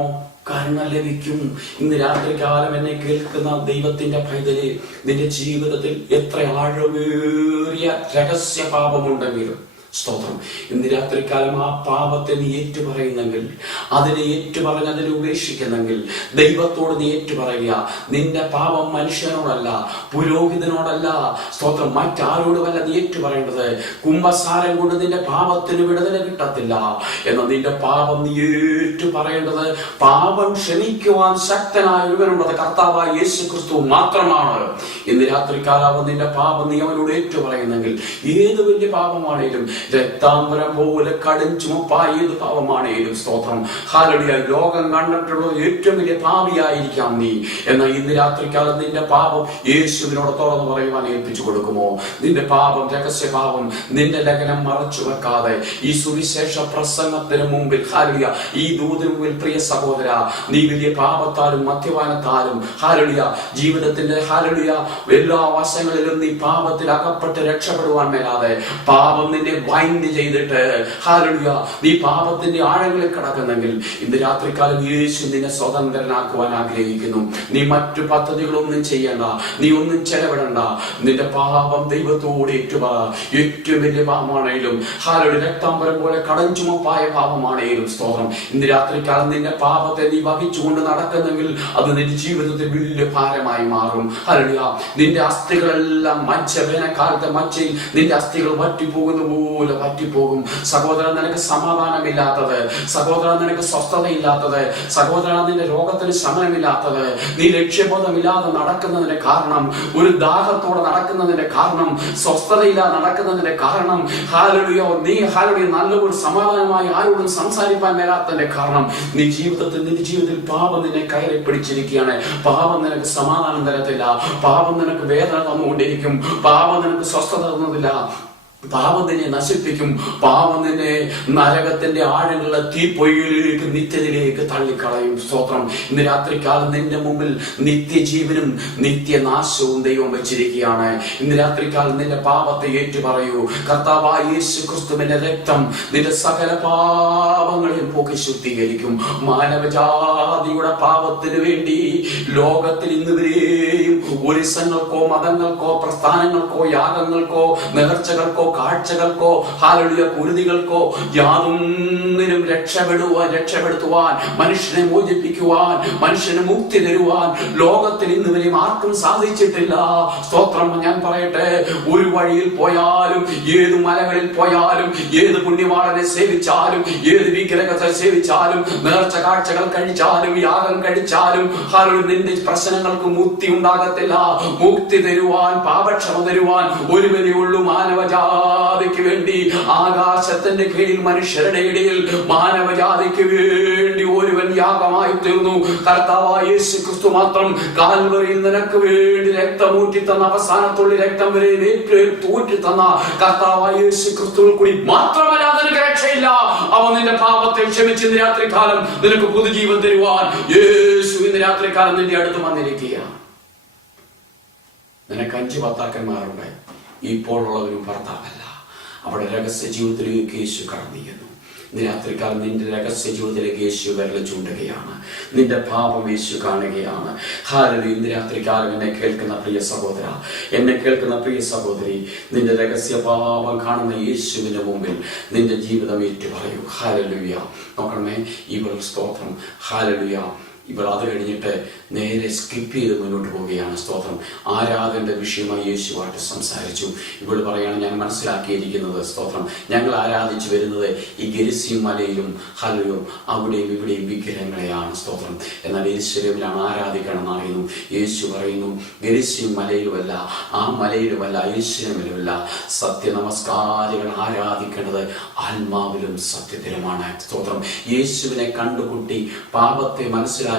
കരുണ ലഭിക്കും. ഇന്ന് രാത്രികാലം എന്നെ കേൾക്കുന്ന ദൈവത്തിന്റെ പൈതലേ, നിന്റെ ജീവിതത്തിൽ എത്ര ആഴമേറിയ രഹസ്യ പാപമുണ്ടെങ്കിലും സ്തോത്രം, ഇന്ന് രാത്രികാലം ആ പാപത്തെ നീ ഏറ്റുപറയുന്നെങ്കിൽ, അതിനെ ഏറ്റുപറഞ്ഞ് അതിനെ ഉപേക്ഷിക്കുന്നെങ്കിൽ, ദൈവത്തോട് നീ ഏറ്റുപറയുക. നിന്റെ പാപം മനുഷ്യനോടല്ല, പുരോഹിതനോടല്ല, സ്തോത്രം, മറ്റാരോടുമല്ല നീ ഏറ്റുപറയേണ്ടത്. കുംഭസാരം കൊണ്ട് നിന്റെ പാപത്തിന് വിടുതല കിട്ടത്തില്ല. എന്നാൽ നിന്റെ പാപം നീ ഏറ്റുപറയേണ്ടത് പാപം ക്ഷമിക്കുവാൻ ശക്തനായ ഒരുവനുള്ളത് കർത്താവായ യേശു ക്രിസ്തു മാത്രമാണ്. ഇന്ന് രാത്രികാലം നിന്റെ പാപം നീ അവനോട് ഏറ്റുപറയുന്നെങ്കിൽ, ഏത് വലിയ പാപമാണേലും, രക്താംബരം പോലെ കടുംചുമപ്പായ ഏത് പാപമാണേലും, സ്തോത്രം, ഹല്ലേലൂയ, ലോകം കണ്ടിട്ടുള്ള ഏറ്റവും വലിയ പാപിയായിരിക്കാം നീ. എന്നാൽ ഇന്ന് രാത്രിക്കാലം നിന്റെ പാപം യേശുവിനോട് തുറന്നു പറയുവാൻ ഏൽപ്പിച്ചു കൊടുക്കുമോ? നിന്റെ പാപം, രഹസ്യ പാപം, നിന്റെ ലഗ്നം മറച്ചു വെക്കാതെ ഈ സുവിശേഷ പ്രസംഗത്തിന് മുമ്പിൽ, ഹല്ലേലൂയ, ഈ ദൂതിന് മുമ്പിൽ, പ്രിയ സഹോദര, നീ വലിയ പാപത്താലും മദ്യപാനത്താലും, ഹല്ലേലൂയ, ജീവിതത്തിന്റെ, ഹല്ലേലൂയ, എല്ലാ വശങ്ങളിലും നീ പാപത്തിൽ അകപ്പെട്ട് രക്ഷപ്പെടുവാൻ മേലാതെ പാപം നിന്നെ ബൈൻഡ് ചെയ്തിട്ട്, ഹല്ലേലൂയ, നീ പാപത്തിന്റെ ആഴങ്ങളിൽ കിടക്കുന്നെങ്കിൽ, ഇന്ന് രാത്രികാലം യേശു നിന്നെ സ്വതന്ത്രനാക്കുവാൻ ആഗ്രഹിക്കുന്നു. നീ മറ്റു പദ്ധതികളൊന്നും ചെയ്യണ്ട, നീ ഒന്നും ചെലവിടണ്ട. നിന്റെ പാപം ദൈവത്തോട് ഏറ്റുപറ. ഏറ്റവും വലിയ പാപമാണേലും, ഹല്ലേലൂയ, രക്താംബരം പോലെ കടഞ്ചുമപ്പായ പാപമാണേലും, സ്തോത്രം, ഇന്ന് രാത്രികാലം നിന്റെ പാപത്തെ നീ വഹിച്ചുകൊണ്ട് നടക്കുന്നെങ്കിൽ അത് നിന്റെ ജീവിതത്തിൽ വലിയ ഭാരമായി മാറും. ഹല്ലേലൂയ, നിന്റെ അസ്ഥികളെല്ലാം മജ്ജ, വേനൽക്കാലത്തെ മജ്ജയിൽ നിന്റെ അസ്ഥികൾ വറ്റിപ്പോകുന്ന പോലെ വറ്റിപ്പോകും. സഹോദരൻ, നിനക്ക് സമാധാനമില്ലാത്തത്, സഹോദരൻ, നിനക്ക് സ്വസ്ഥതയില്ലാത്തത്, സഹോദരൻ, നിന്റെ രോഗത്തിന് ശമനമില്ലാത്തത്, നീ ലക്ഷ്യബോധമില്ലാതെ നടക്കുന്നതിന്റെ കാരണം, ഒരു ദാഹത്തോടെ നടക്കുന്നതിന്റെ കാരണം, സ്വസ്ഥതയില്ലാതെ നടക്കുന്നതിന്റെ കാരണം, ഹല്ലേലൂയ, നീ, ഹല്ലേലൂയ, നല്ലൊരു സമാധാനമായി ആരോടും സംസാരിക്കാൻ മേലാത്തതിന്റെ കാരണം, നിന്റെ ജീവിതത്തിൽ പാപം നിന്നെ കയറി പിടിച്ചിരിക്കുകയാണ്. പാപം നിനക്ക് സമാധാനം തരത്തില്ല, പാപം നിനക്ക് വേദന തന്നുകൊണ്ടിരിക്കും, പാപം നിനക്ക് സ്വസ്ഥത തന്നതില്ല, പാപം നിന്നെ നശിപ്പിക്കും, പാപം നിന്നെ നരകത്തിന്റെ ആഴങ്ങളിലെ തീപ്പൊയ്യിലേക്ക്, നിത്യതയിലേക്ക് തള്ളിക്കളയും. സ്തോത്രം, ഇന്ന് രാത്രികാലം നിന്റെ മുമ്പിൽ നിത്യജീവനും നിത്യനാശവും ദൈവം വെച്ചിരിക്കുകയാണ്. ഇന്ന് രാത്രികാലം നിന്റെ പാപത്തെ ഏറ്റുപറയൂ. കർത്താവായ യേശു ക്രിസ്തുവിന്റെ രക്തം നിന്റെ സകല പാപങ്ങളെയും പോക്കി ശുദ്ധീകരിക്കും. മാനവജാതിയുടെ പാപത്തിന് വേണ്ടി ലോകത്തിൽ ഇന്നുവരെയും ഉത്സവങ്ങൾക്കോ മതങ്ങൾക്കോ പ്രസ്ഥാനങ്ങൾക്കോ യാഗങ്ങൾക്കോ നേർച്ചകൾക്കോ കാഴ്ചകൾക്കോ, ഹല്ലേലൂയ, കുരുതികൾക്കോ യാതൊന്നിനും രക്ഷപ്പെടുത്തുവാൻ, മനുഷ്യനെ മോചിപ്പിക്കുവാൻ, മനുഷ്യന് മുക്തി തരുവാൻ ലോകത്തിൽ ഇന്നുവരെയും ആർക്കും സാധിച്ചിട്ടില്ല. സ്തോത്രം, ഞാൻ പറയട്ടെ, ഒരു വഴിയിൽ പോയാലും, ഏത് മലകളിൽ പോയാലും, ഏത് പുണ്യവാളനെ സേവിച്ചാലും, ഏത് വിഗ്രഹത്തെ സേവിച്ചാലും, നേർച്ച കാഴ്ചകൾ കഴിച്ചാലും, യാഗം കഴിച്ചാലും, ഹല്ലേലൂയ, നിന്റെ പ്രശ്നങ്ങൾക്ക് മുക്തി ഉണ്ടാകത്തില്ല. മുക്തി തരുവാൻ, പാപക്ഷമ തരുവാൻ ഒരുവനേ ഉള്ളൂ. മാനവജാതിക്ക് വേണ്ടി ആകാശത്തിന്റെ കീഴിൽ മനുഷ്യരുടെ ഇടയിൽ മാനവജാതിക്ക് വേണ്ടി ഒരുവൻ യാഗമായി തീർന്നു. കർത്താവായ യേശു ക്രിസ്തു മാത്രം. കാൽവറിയിൽ നിനക്ക് വേണ്ടി രക്തമൂറ്റി തന്ന, അവസാനത്തുള്ളി രക്തം വരെ തൂറ്റി തന്ന കർത്താവായ യേശു ക്രിസ്തുവിൽ കൂടി മാത്രമല്ല നിനക്ക് രക്ഷയില്ല. അവൻ നിന്റെ പാപത്തെ ക്ഷമിച്ച് ഇന്ന് രാത്രികാലം നിനക്ക് പുതുജീവൻ തരുവാൻ യേശു ഇന്ന് രാത്രികാലം നിന്റെ അടുത്ത് വന്നിരിക്കുക. നിനക്ക് 5 ഭർത്താക്കന്മാരുണ്ട്, ഇപ്പോഴുള്ളവരും ഭർത്താവല്ല. അവിടെ രഹസ്യ ജീവിതത്തിലേക്ക് യേശു കടന്നു ചെന്നു. ഇന്ന് രാത്രികാലം നിന്റെ രഹസ്യ ജീവിതത്തിലേക്ക് യേശു വിരൽ ചൂണ്ടുകയാണ്. നിന്റെ പാപം യേശു കാണുകയാണ്. ഹല്ലേലൂയ, ഇന്ന് രാത്രികാലം എന്നെ കേൾക്കുന്ന പ്രിയ സഹോദര, എന്നെ കേൾക്കുന്ന പ്രിയ സഹോദരി, നിന്റെ രഹസ്യ പാപം കാണുന്ന യേശുവിന്റെ മുമ്പിൽ നിന്റെ ജീവിതം ഏറ്റുപറയൂ. ഹല്ലേലൂയ. നോക്കണമേ, ഇവൾ, സ്തോത്രം, ഹല്ലേലൂയ, ഇവൾ അത് കഴിഞ്ഞിട്ട് നേരെ സ്കിപ്പ് ചെയ്ത് മുന്നോട്ട് പോവുകയാണ്. സ്തോത്രം, ആരാധനയുടെ വിഷയമായി യേശുവായിട്ട് സംസാരിച്ചു. ഇവൾ പറയാണ്, ഞാൻ മനസ്സിലാക്കിയിരിക്കുന്നത്, സ്തോത്രം, ഞങ്ങൾ ആരാധിച്ചു വരുന്നത് ഈ ഗെരിസീം മലയിലും, ഹല്ലേലൂയ, അവിടെയും ഇവിടെയും വിഗ്രഹങ്ങളെയാണ്. സ്തോത്രം, എന്നാൽ യെരൂശലേമിലാണ് ആരാധിക്കണം അറിയുന്നു. യേശു പറയുന്നു, ഗെരിസീം മലയിലുമല്ല, ആ മലയിലുമല്ല, യെരൂശലേമിലുമല്ല, സത്യനമസ്കാരികൾ ആരാധിക്കേണ്ടത് ആത്മാവിലും സത്യത്തിലുമാണ്. സ്തോത്രം, യേശുവിനെ കണ്ടുകുട്ടി പാപത്തെ മനസ്സിലാക്കിയ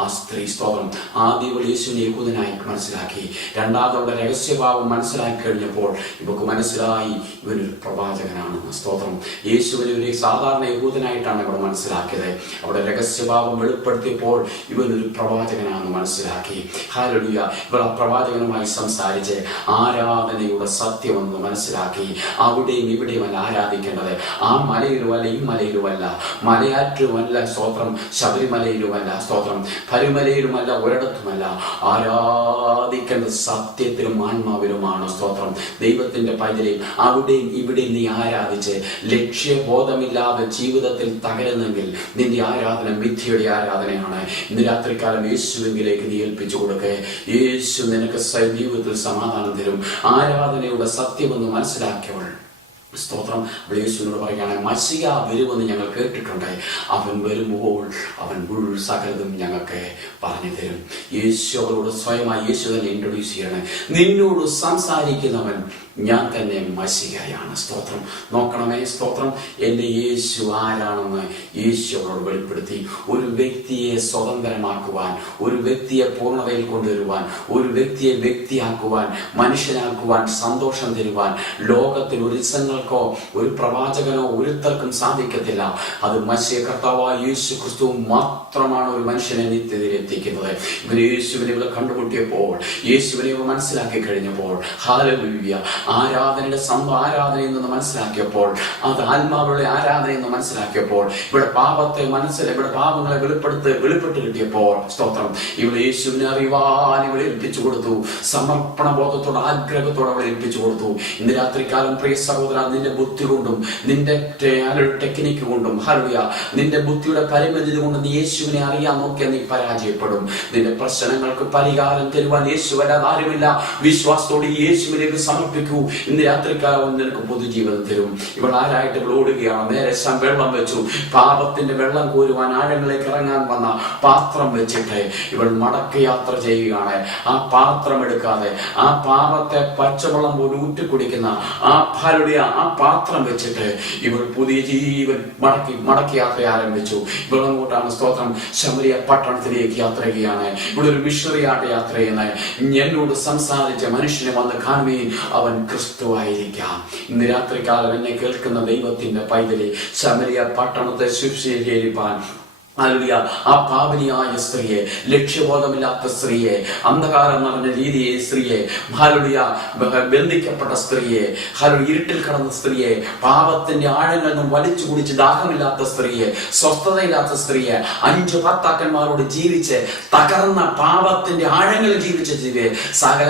ആ സ്ത്രീ, സ്തോത്രം, ആദ്യം യേശുവിനെ യഹൂദനായി മനസ്സിലാക്കി. രണ്ടാമതവളുടെ രഹസ്യഭാവം മനസ്സിലാക്കി കഴിഞ്ഞപ്പോൾ ഇവർക്ക് മനസ്സിലായി ഇവനൊരു പ്രവാചകനാണെന്ന്. സ്തോത്രം, യേശുവിനെ ഒരു സാധാരണ യഹൂദനായിട്ടാണ് ഇവിടെ മനസ്സിലാക്കിയത്. അവിടെ രഹസ്യഭാവം വെളിപ്പെടുത്തിയപ്പോൾ ഇവനൊരു പ്രവാചകനാണെന്ന് മനസ്സിലാക്കി. ഹല്ലേലൂയ, ഇവർ ആ പ്രവാചകനുമായി സംസാരിച്ച് ആരാധനയുടെ സത്യമെന്ന് മനസ്സിലാക്കി. അവിടെയും ഇവിടെയുമല്ല ആരാധിക്കേണ്ടത്, ആ മലയിലുമല്ല, ഈ മലയിലുമല്ല, മലയാറ്റുമല്ല, സ്തോത്രം, ശബരിമലയിലുമല്ല, സ്തോത്രം, പരിമലയിലുമല്ല, ഒരിടത്തുമല്ല. ആരാധിക്കേണ്ടത് സത്യത്തിലും ആത്മാവിലുമാണ്. സ്തോത്രം. ദൈവത്തിന്റെ പൈതലെ, അവിടെയും ഇവിടെയും നീ ആരാധിച്ച് ലക്ഷ്യബോധമില്ലാതെ ജീവിതത്തിൽ തകരുന്നെങ്കിൽ നിന്റെ ആരാധന മിഥ്യയുടെ ആരാധനയാണ്. ഇന്ന് രാത്രികാലം യേശുവിലേക്ക് നീ ഏൽപ്പിച്ചു കൊടുക്കേ. യേശു നിനക്ക് ജീവിതത്തിൽ സമാധാനം തരും. ആരാധനയുടെ സത്യമെന്ന് മനസ്സിലാക്കിയവൾ, സ്തോത്രം, യേശുവിനോട് പറയുകയാണ്, മശിഹ വരുമെന്ന് ഞങ്ങൾ കേട്ടിട്ടുണ്ട്. അവൻ വരുമ്പോൾ അവൻ സകലതും ഞങ്ങൾക്ക് പറഞ്ഞു തരും. യേശു അവരോട് സ്വയമായി യേശു തന്നെ ഇൻട്രൊഡ്യൂസ് ചെയ്യണേ. നിന്നോട് സംസാരിക്കുന്നവൻ ഞാൻ തന്നെ മശിഹയാണ്. സ്തോത്രം. നോക്കണമേ, സ്തോത്രം, എന്റെ യേശു ആരാണെന്ന് യേശു അവരോട് വെളിപ്പെടുത്തി. ഒരു വ്യക്തിയെ സ്വതന്ത്രമാക്കുവാൻ, ഒരു വ്യക്തിയെ പൂർണ്ണതയിൽ കൊണ്ടുവരുവാൻ, ഒരു വ്യക്തിയെ വ്യക്തിയാക്കുവാൻ, മനുഷ്യനാക്കുവാൻ, സന്തോഷം തരുവാൻ ലോകത്തിൽ ഒരു ഇസങ്ങൾക്കോ ഒരു പ്രവാചകനോ ഒരുത്തർക്കും സാധിക്കത്തില്ല. അത് മശിഹ കർത്താവായ യേശു ക്രിസ്തു മാത്രമാണ് ഒരു മനുഷ്യനെ നിത്യതയിൽ എത്തിക്കുന്നത്. ഇവർ യേശുവിനെ ഇവിടെ കണ്ടുമുട്ടിയപ്പോൾ, യേശുവിനെ ഇവർ മനസ്സിലാക്കി കഴിഞ്ഞപ്പോൾ, ഹല്ലേലൂയ, ആരാധനയുടെ സ്വന്തം ആരാധനയിൽ നിന്ന് മനസ്സിലാക്കിയപ്പോൾ, അത് ആത്മാവുള്ള ആരാധനയെന്ന് മനസ്സിലാക്കിയപ്പോൾ, ഇവിടെ പാപത്തെ ഇവിടെ പാപങ്ങളെ വെളിപ്പെട്ട് കിട്ടിയപ്പോൾ, സ്തോത്രം, ഇവിടെ യേശുവിനെ അറിയുവാൻ ഇവിടെ ഏൽപ്പിച്ചു കൊടുത്തു. സമർപ്പണ ബോധത്തോടെ, ആഗ്രഹത്തോടെ അവളെ ഏൽപ്പിച്ചു കൊടുത്തു. ഇന്ന് രാത്രികാലം പ്രിയ സഹോദര, നിന്റെ ബുദ്ധി കൊണ്ടും നിന്റെ ടെക്നിക്ക് കൊണ്ടും, ഹല്ലേലൂയ, നിന്റെ ബുദ്ധിയുടെ പരിമിതി കൊണ്ട് നീ യേശുവിനെ അറിയാൻ നോക്കിയാൽ നീ പരാജയപ്പെടും. നിന്റെ പ്രശ്നങ്ങൾക്ക് പരിഹാരം തരുവാൻ യേശുവല്ലാതെ ആരുമില്ല. വിശ്വാസത്തോടെ യേശുവിലേക്ക് സമർപ്പിക്കൂ. ഇന്ന് രാത്രികാലം നിനക്ക് പൊതുജീവിതം തരും. ഇവൾ ആരായിട്ട് ഇവൾ ഓടുകയാണ്. നേരെ വെള്ളം വെച്ചു. പാപത്തിന്റെ വെള്ളം കോരുവാൻ ആഴങ്ങളിലേക്ക് ഇറങ്ങാൻ വന്ന പാത്രം വെച്ചിട്ട് ഇവൾ മടക്ക് യാത്ര ചെയ്യുകയാണ്. ആ പാത്രം എടുക്കാതെ, ആ പാപത്തെ പച്ചവെള്ളം പോലും ഊറ്റിക്കുടിക്കുന്ന ആ പാത്രം വെച്ചിട്ട് ഇവൾ പുതിയ ജീവൻ മടക്കി യാത്ര ആരംഭിച്ചു. ഇവൾ അങ്ങോട്ടാണ്, സ്തോത്രം, ശമരിയ പട്ടണത്തിലേക്ക് യാത്ര ചെയ്യുകയാണ്. ഇവിടെ ഒരു മിഷണറിയായിട്ട് യാത്ര ചെയ്യുന്നത്. എന്നോട് സംസാരിച്ച മനുഷ്യനെ വന്ന് കാണുകയും അവൻ ക്രിസ്തുവായിരിക്കാം. ഇന്ന് രാത്രികാലം എന്നെ കേൾക്കുന്ന ദൈവത്തിന്റെ പൈതലെ, ശമരിയ പട്ടണത്തെ ശുശ്രൂഷിക്കാൻ, ആ പാവനിയായ സ്ത്രീയെ, ലക്ഷ്യബോധമില്ലാത്ത സ്ത്രീയെ, അന്ധകാരം നിറഞ്ഞ രീതിയെ സ്ത്രീയെ, ബന്ധിക്കപ്പെട്ട സ്ത്രീയെ, ഇരുട്ടിൽ കടന്ന സ്ത്രീയെ, പാപത്തിന്റെ ആഴങ്ങളിൽ നിന്നും വലിച്ചു കുടിച്ച് ദാഹമില്ലാത്ത സ്ത്രീയെ, സ്വസ്ഥതയില്ലാത്ത സ്ത്രീയെ, 5 ഭർത്താക്കന്മാരോട് ജീവിച്ച് തകർന്ന പാപത്തിന്റെ ആഴങ്ങളിൽ ജീവിച്ച ജീവിയെ, സകല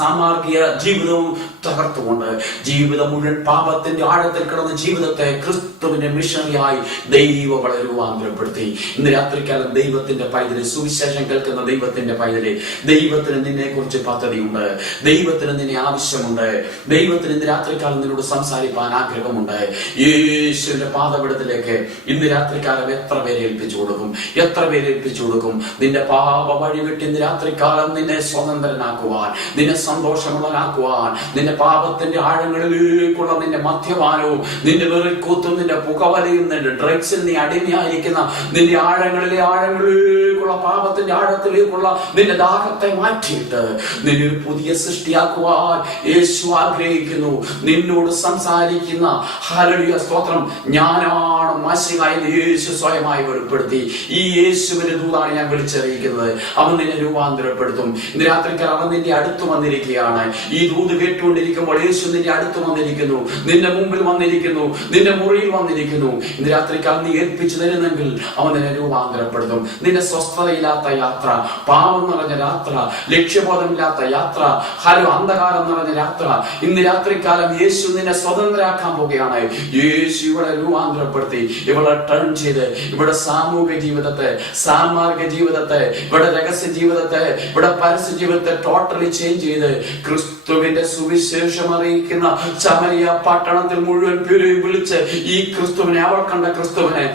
സാമാർഗിക ജീവിതവും തകർത്തുകൊണ്ട് ജീവിതം മുഴുവൻ പാപത്തിന്റെ ആഴത്തിൽ കിടന്ന ജീവിതത്തെ ക്രിസ്തുവിന്റെ മിഷണറിയായി ദൈവം വളരെ രൂപാന്തരപ്പെടുത്തി. ഇന്ന് രാത്രികാലം ദൈവത്തിന്റെ പൈതലെ, സുവിശേഷം കേൾക്കുന്ന ദൈവത്തിന്റെ പൈതലെ, ദൈവത്തിന് നിന്നെ കുറിച്ച് പദ്ധതിയുണ്ട്. ദൈവത്തിന് നിന്നെ ആവശ്യമുണ്ട്. ദൈവത്തിന് ഇന്ന് രാത്രികാലം നിന്നോട് സംസാരിക്കാൻ ആഗ്രഹമുണ്ട്. യേശുവിന്റെ പാദപീഠത്തിലേക്ക് ഇന്ന് രാത്രികാലം എത്ര പേരെ ഏൽപ്പിച്ചു കൊടുക്കും? എത്ര പേരെ ഏൽപ്പിച്ചു കൊടുക്കും? നിന്റെ പാപ വഴി വിട്ട് ഇന്ന് രാത്രികാലം നിന്നെ സ്വതന്ത്രനാക്കുവാൻ, നിന്നെ സന്തോഷമുള്ളനാക്കുവാൻ, നിന്റെ പാപത്തിന്റെ ആഴങ്ങളിലേക്കുള്ള നിന്റെ മദ്യപാനവും, നിന്റെ വെറിക്കൂത്തും, നിന്റെ പുകവലയും, നിന്റെ ഡ്രഗ്സിൽ നീ അടിമയായിരിക്കുന്ന നിന്റെ ആഴങ്ങളിലേക്കുള്ള പാപത്തിന്റെ ആഴത്തിലേക്കുള്ള നിന്റെ ദാഹത്തെ മാറ്റിയിട്ട് നിന്നെ ഒരു പുതിയ സൃഷ്ടിയാക്കുവാൻ യേശു ആഗ്രഹിക്കുന്നു. നിന്നോട് സംസാരിക്കുന്ന, ഹല്ലേലൂയ, സ്തോത്രം, ഞാനാണ് മശിഹ എന്ന് യേശു സ്വയമായി വെളിപ്പെടുത്തി. ഈ യേശുവിന്റെ ദൂതാണ് ഞാൻ വിളിച്ചറിയിക്കുന്നത്. അവൻ നിന്നെ രൂപാന്തരപ്പെടുത്തും. ഇന്ന് രാത്രിക്കാർ അവൻ നിന്റെ അടുത്ത് വന്നിരിക്കുകയാണ്. ഈ ദൂത് കേട്ടുകൊണ്ടിരിക്കുമ്പോൾ യേശു നിന്റെ അടുത്ത് വന്നിരിക്കുന്നു, നിന്റെ മുമ്പിൽ വന്നിരിക്കുന്നു, നിന്റെ മുറിയിൽ വന്നിരിക്കുന്നു. ഇന്ന് രാത്രിക്കാർ നീ ഏൽപ്പിച്ചു തരുന്നെങ്കിൽ അവൻ നിന്നെ രൂപാന്തരപ്പെടുത്തും. നിന്റെ സ്വസ്ഥതയില്ലാത്ത യാത്ര, പാവം നിറഞ്ഞ യാത്ര, ലക്ഷ്യബോധമില്ലാത്ത യാത്ര, അന്ധകാരം നിറഞ്ഞ യാത്ര, ഇന്ന് രാത്രികാലം യേശു നിന്നെ സ്വതന്ത്രരാക്കാൻ പോവുകയാണ്. യേശു ഇവിടെ രൂപാന്തരപ്പെടുത്തി, ഇവിടെ ടേൺ ചെയ്ത്, ഇവിടെ സാമൂഹിക ജീവിതത്തെ, സാമാർഗ ജീവിതത്തെ, ഇവിടെ രഹസ്യ ജീവിതത്തെ, ഇവിടെ പരസ്യ ജീവിതത്തെ ടോട്ടലി ചേഞ്ച് ചെയ്ത് ക്രിസ്തുവിന്റെ സുവിശേഷം അറിയിക്കുന്ന ശമരിയ പട്ടണത്തിൽ മുഴുവൻ പേരെ വിളിച്ച് ഈ ക്രിസ്തുവിനെ, അവൾ കണ്ട ക്രിസ്തുവിനെ,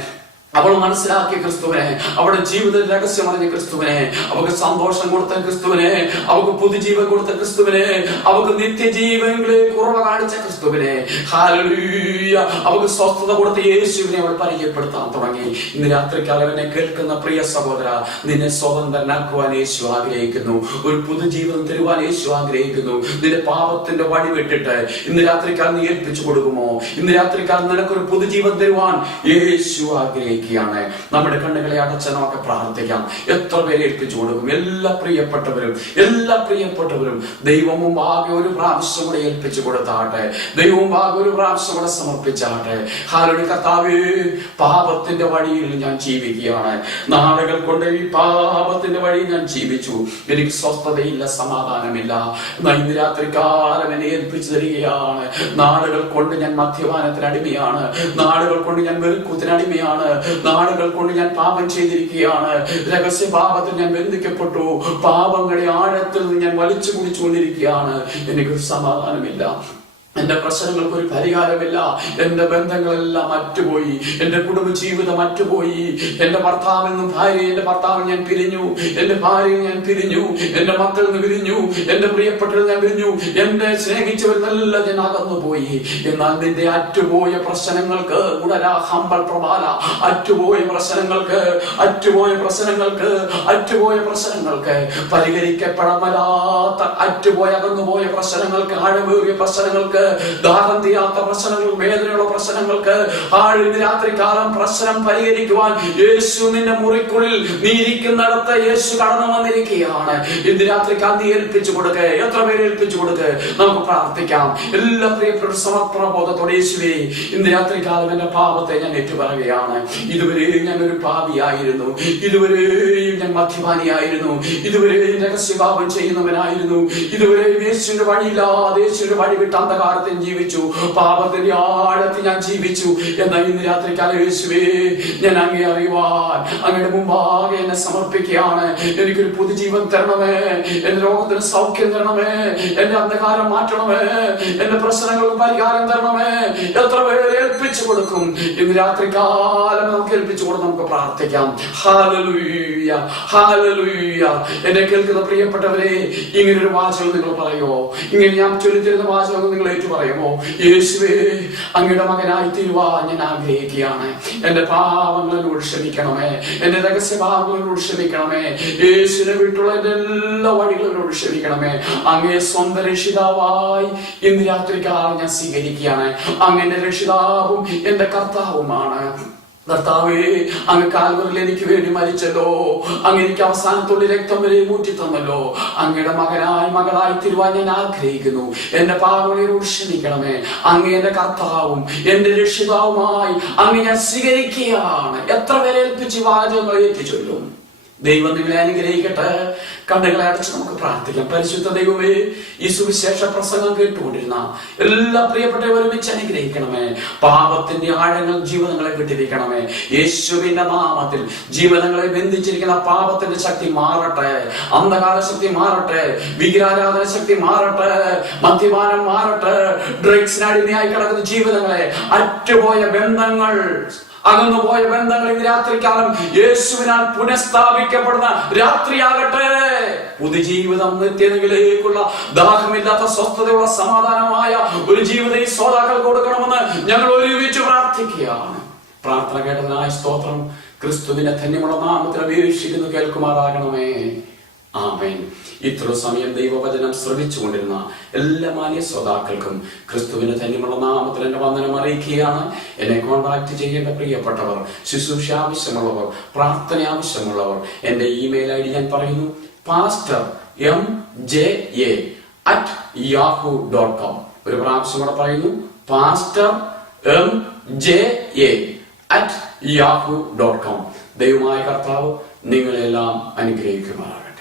അവൾ മനസ്സിലാക്കിയ ക്രിസ്തുവിനെ, അവളുടെ ജീവിത രഹസ്യം അറിഞ്ഞ ക്രിസ്തുവിനെ, അവൾക്ക് സന്തോഷം കൊടുത്ത ക്രിസ്തുവിനെ, അവൾക്ക് പുതുജീവൻ കൊടുത്ത ക്രിസ്തുവിനെ, അവൾക്ക് നിത്യജീവങ്ങളെ കുറവ് കാണിച്ച ക്രിസ്തുവിനെ, ഹല്ലേലൂയ, അവൾക്ക് സ്വസ്ഥത കൊടുത്ത യേശുവിനെ അവൾ പരിചയപ്പെടുത്താൻ തുടങ്ങി. ഇന്ന് രാത്രിക്കാലം എന്നെ കേൾക്കുന്ന പ്രിയ സഹോദര, നിന്നെ സ്വതന്ത്രനാക്കുവാൻ യേശു ആഗ്രഹിക്കുന്നു. ഒരു പുതുജീവിതം തരുവാൻ യേശു ആഗ്രഹിക്കുന്നു. നിന്റെ പാപത്തിന്റെ വഴി വിട്ടിട്ട് ഇന്ന് രാത്രിക്കാലം നീ ഏൽപ്പിച്ചു കൊടുക്കുമോ? ഇന്ന് രാത്രിക്കാലം നിനക്കൊരു പുതുജീവൻ തരുവാൻ യേശു ആഗ്രഹിക്കുന്നു. ആഗ്രഹിക്കുകയാണ്. നമ്മുടെ കണ്ണുകളെ അടച്ച് നമുക്ക് പ്രാർത്ഥിക്കാം. എത്ര പേരെ ഏൽപ്പിച്ചു കൊടുക്കും? എല്ലാ പ്രിയപ്പെട്ടവരും ദൈവം മുമ്പാകെ ഒരു പ്രാവശ്യം കൂടെ ഏൽപ്പിച്ചു കൊടുത്താട്ടെ. ദൈവം മുമ്പാകെ ഒരു പ്രാവശ്യം കൂടെ സമർപ്പിച്ചാട്ടെ. ഹല്ലേലൂയ. കർത്താവേ, പാപത്തിന്റെ വഴിയിൽ ഞാൻ ജീവിക്കുകയാണ്. നാളുകൾ കൊണ്ട് ഈ പാപത്തിന്റെ വഴി ഞാൻ ജീവിച്ചു. എനിക്ക് സ്വസ്ഥതയില്ല, സമാധാനമില്ല. ഇന്ന് രാത്രി കാലം എന്നെ ഏൽപ്പിച്ചു തരികയാണ്. നാളുകൾ കൊണ്ട് ഞാൻ മദ്യപാനത്തിന് അടിമയാണ്. നാളുകൾ കൊണ്ട് ഞാൻ വെറുക്കൂത്തിന് അടിമയാണ്. നാളുകൾ കൊണ്ട് ഞാൻ പാപം ചെയ്തിരിക്കുകയാണ്. രഹസ്യ പാപത്തിൽ ഞാൻ ബന്ധിക്കപ്പെട്ടു. പാപങ്ങളുടെ ആഴത്തിൽ നിന്ന് ഞാൻ വലിച്ചു കുടിച്ചുകൊണ്ടിരിക്കുകയാണ്. എനിക്കൊരു സമാധാനമില്ല. എന്റെ പ്രശ്നങ്ങൾക്ക് ഒരു പരിഹാരമില്ല. എന്റെ ബന്ധങ്ങളെല്ലാം അറ്റുപോയി. എന്റെ കുടുംബജീവിതം അറ്റുപോയി. എന്റെ ഭർത്താവിൽ നിന്നും എന്റെ ഭർത്താവിൽ ഞാൻ പിരിഞ്ഞു. എന്റെ ഭാര്യയിൽ ഞാൻ പിരിഞ്ഞു. എന്റെ മക്കളിൽ നിന്ന് പിരിഞ്ഞു. എന്റെ പ്രിയപ്പെട്ടവരിൽ ഞാൻ പിരിഞ്ഞു. എന്നെ സ്നേഹിച്ചവരിലെല്ലാം ഞാൻ അകന്നുപോയി. എന്നാൽ നിന്റെ അറ്റുപോയ പ്രശ്നങ്ങൾക്ക് പരിഹരിക്കപ്പെടാത്ത അകന്നുപോയ പ്രശ്നങ്ങൾക്ക്, ആഴമേറിയ പ്രശ്നങ്ങൾക്ക്, ദാഹം തീരാത്ത പ്രശ്നങ്ങൾ, വേദനയുള്ള പ്രശ്നങ്ങൾക്ക് രാത്രി കാലം പ്രശ്നം പരിഹരിക്കുവാൻ യേശു നിന്റെ മുറിക്കുള്ളിൽ നീ ഇരിക്കുന്നിടത്ത് യേശു കടന്നു വന്നിരിക്കുകയാണ്. ഇന്ന് രാത്രി കാന്തി ഏൽപ്പിച്ചു കൊടുക്കുക. എത്ര പേര് ഏൽപ്പിച്ചു കൊടുക്കുക? നമുക്ക് പ്രാർത്ഥിക്കാം. എല്ലാ പ്രിയപ്പെട്ട സമർപ്പണ ബോധത്തോടെ, യേശുവേ, ഇന്ന് രാത്രി കാലം എന്റെ പാപത്തെ ഞാൻ ഏറ്റുപറയുകയാണ്. ഇതുവരെയും ഞാൻ ഒരു പാപിയായിരുന്നു. ഇതുവരെയും ഞാൻ മദ്യപാനിയായിരുന്നു. ഇതുവരെയും രഹസ്യപാപം ചെയ്യുന്നവനായിരുന്നു. ഇതുവരെയും യേശുവിന്റെ വഴിയില്ലാതെ യേശുവിന്റെ വഴി വിട്ട അന്ധകാരം ജീവിച്ചു. പാപത്തിന്റെ ആഴത്തിൽ ഞാൻ ജീവിച്ചു. എന്നാൽ ഇന്ന് രാത്രി കാലം യേശുവേ, ഞാൻ അങ്ങേ അറിയുവാൻ അങ്ങയുടെ മുമ്പാകെ എന്നെ സമർപ്പിക്കുകയാണ്. എനിക്കൊരു പുതുജീവൻ തരണമേ. എന്റെ രോഗത്തിന് സൗഖ്യം തരണമേ. എന്റെ അന്ധകാരം മാറ്റണമേ. എന്റെ പ്രശ്നങ്ങൾക്ക് പരിഹാരം തരണമേ. എത്ര പേര് ഏൽപ്പിച്ചു കൊടുക്കും? ഇന്ന് രാത്രി കാലം നമുക്ക് ഏൽപ്പിച്ചു കൊടുത്ത് നമുക്ക് പ്രാർത്ഥിക്കാം. Hallelujah, hallelujah. എന്നെ കേൾക്കുന്ന പ്രിയപ്പെട്ടവരെ, ഇങ്ങനൊരു വാചകം നിങ്ങൾ പറയോ? ഇങ്ങനെ ഞാൻ ചൊല്ലിത്തരുന്ന വാചകം നിങ്ങൾ പറയുമോ? യേശുവേ, അങ്ങയുടെ മകനായി തീരുവാൻ ഞാൻ ആഗ്രഹിക്കുകയാണ്. എന്റെ പാവങ്ങളോട് ക്ഷമിക്കണമേ. എന്റെ രഹസ്യ പാവങ്ങളോട് ക്ഷമിക്കണമേ. യേശുവിനെ വിട്ടുള്ള എന്റെ എല്ലാ വഴികളോട് ക്ഷമിക്കണമേ. അങ്ങേ സ്വന്തം രക്ഷിതാവായി ഇന്ന് രാത്രിക്കാലം ഞാൻ സ്വീകരിക്കുകയാണ്. അങ്ങ് രക്ഷിതാവും എന്റെ കർത്താവുമാണ്. കർത്താവേ, അങ്ങ് കാൽവറിൽ എനിക്ക് വേണ്ടി മരിച്ചല്ലോ. അങ്ങ് എനിക്ക് അവസാനത്തോടെ രക്തം വരെ മൂറ്റി തന്നല്ലോ. അങ്ങയുടെ മകളായി തീരുവാൻ ഞാൻ ആഗ്രഹിക്കുന്നു. എന്റെ പാപങ്ങളോട് ക്ഷമിക്കണമേ. അങ്ങ് എന്റെ കർത്താവും എന്റെ രക്ഷിതാവുമായി അങ്ങ് ഞാൻ സ്വീകരിക്കുകയാണ്. എത്ര പേരെ ഏൽപ്പിച്ച് വാചകങ്ങൾ ഏൽപ്പിച്ചൊല്ലും? ദൈവം നിങ്ങളെ അനുഗ്രഹിക്കട്ടെ. കണ്ണുകളെ അടച്ച് നമുക്ക് പ്രാർത്ഥിക്കാം. പരിശുദ്ധ ദൈവമേ, ഈ സുവിശേഷ പ്രസംഗം കേട്ടുകൊണ്ടിരുന്ന എല്ലാ പ്രിയപ്പെട്ടവരും വെച്ച് അനുഗ്രഹിക്കണമേ. പാപത്തിന്റെ ആഴങ്ങൾ ജീവിതങ്ങളെ വിട്ടിരിക്കണമേ. യേശുവിന്റെ നാമത്തിൽ ജീവിതങ്ങളെ ബന്ധിച്ചിരിക്കുന്ന പാപത്തിന്റെ ശക്തി മാറട്ടെ. അന്ധകാര ശക്തി മാറട്ടെ. വിഗ്രഹാരാധന ശക്തി മാറട്ടെ. മദ്യപാനം മാറട്ടെ. ഡ്രഗ്സിന് അടിമയായി കിടക്കുന്ന ജീവിതങ്ങളെ, അറ്റുപോയ ബന്ധങ്ങൾ, അകന്നുപോയ ബന്ധങ്ങൾ ഇന്ന് രാത്രികാലം യേശുവിനാൽ പുനഃസ്ഥാപിക്കപ്പെടുന്ന രാത്രിയാകട്ടെ. പുതുജീവിതം, നിത്യതയിലേക്കുള്ള ദാഹമില്ലാത്ത സ്വസ്ഥതയുള്ള സമാധാനമായ ഒരു ജീവിതം ഈ ശ്രോതാക്കൾ കൊടുക്കണമെന്ന് ഞങ്ങൾ ഒരുമിച്ച് പ്രാർത്ഥിക്കുകയാണ്. പ്രാർത്ഥന കേട്ടതിനായ സ്തോത്രം. ക്രിസ്തുവിന്റെ ധന്യമുള്ള നാമത്തിൽ അപേക്ഷിക്കുന്നു, കേൾക്കുമാറാകണമേ. ആമേൻ. ഇത്ര സമയം ദൈവവചനം ശ്രവിച്ചുകൊണ്ടിരുന്ന എല്ലാ മാന്യ ശ്രോതാക്കൾക്കും ക്രിസ്തുവിന്റെ ധന്യമുള്ള നാമത്തിൽ എന്റെ വന്ദനം അറിയിക്കുകയാണ്. എന്നെ കോൺടാക്ട് ചെയ്യേണ്ട പ്രിയപ്പെട്ടവർ, ശുശ്രൂഷ ആവശ്യമുള്ളവർ, പ്രാർത്ഥന ആവശ്യമുള്ളവർ, എന്റെ ഇമെയിൽ ID ഞാൻ പറയുന്നു: pastormja@yahoo.com. ഒരു പ്രാവശ്യം കൂടെ പറയുന്നു: pastormja@yahoo.com. ദൈവമായ കർത്താവ് നിങ്ങളെല്ലാം അനുഗ്രഹിക്കുമാറാകട്ടെ.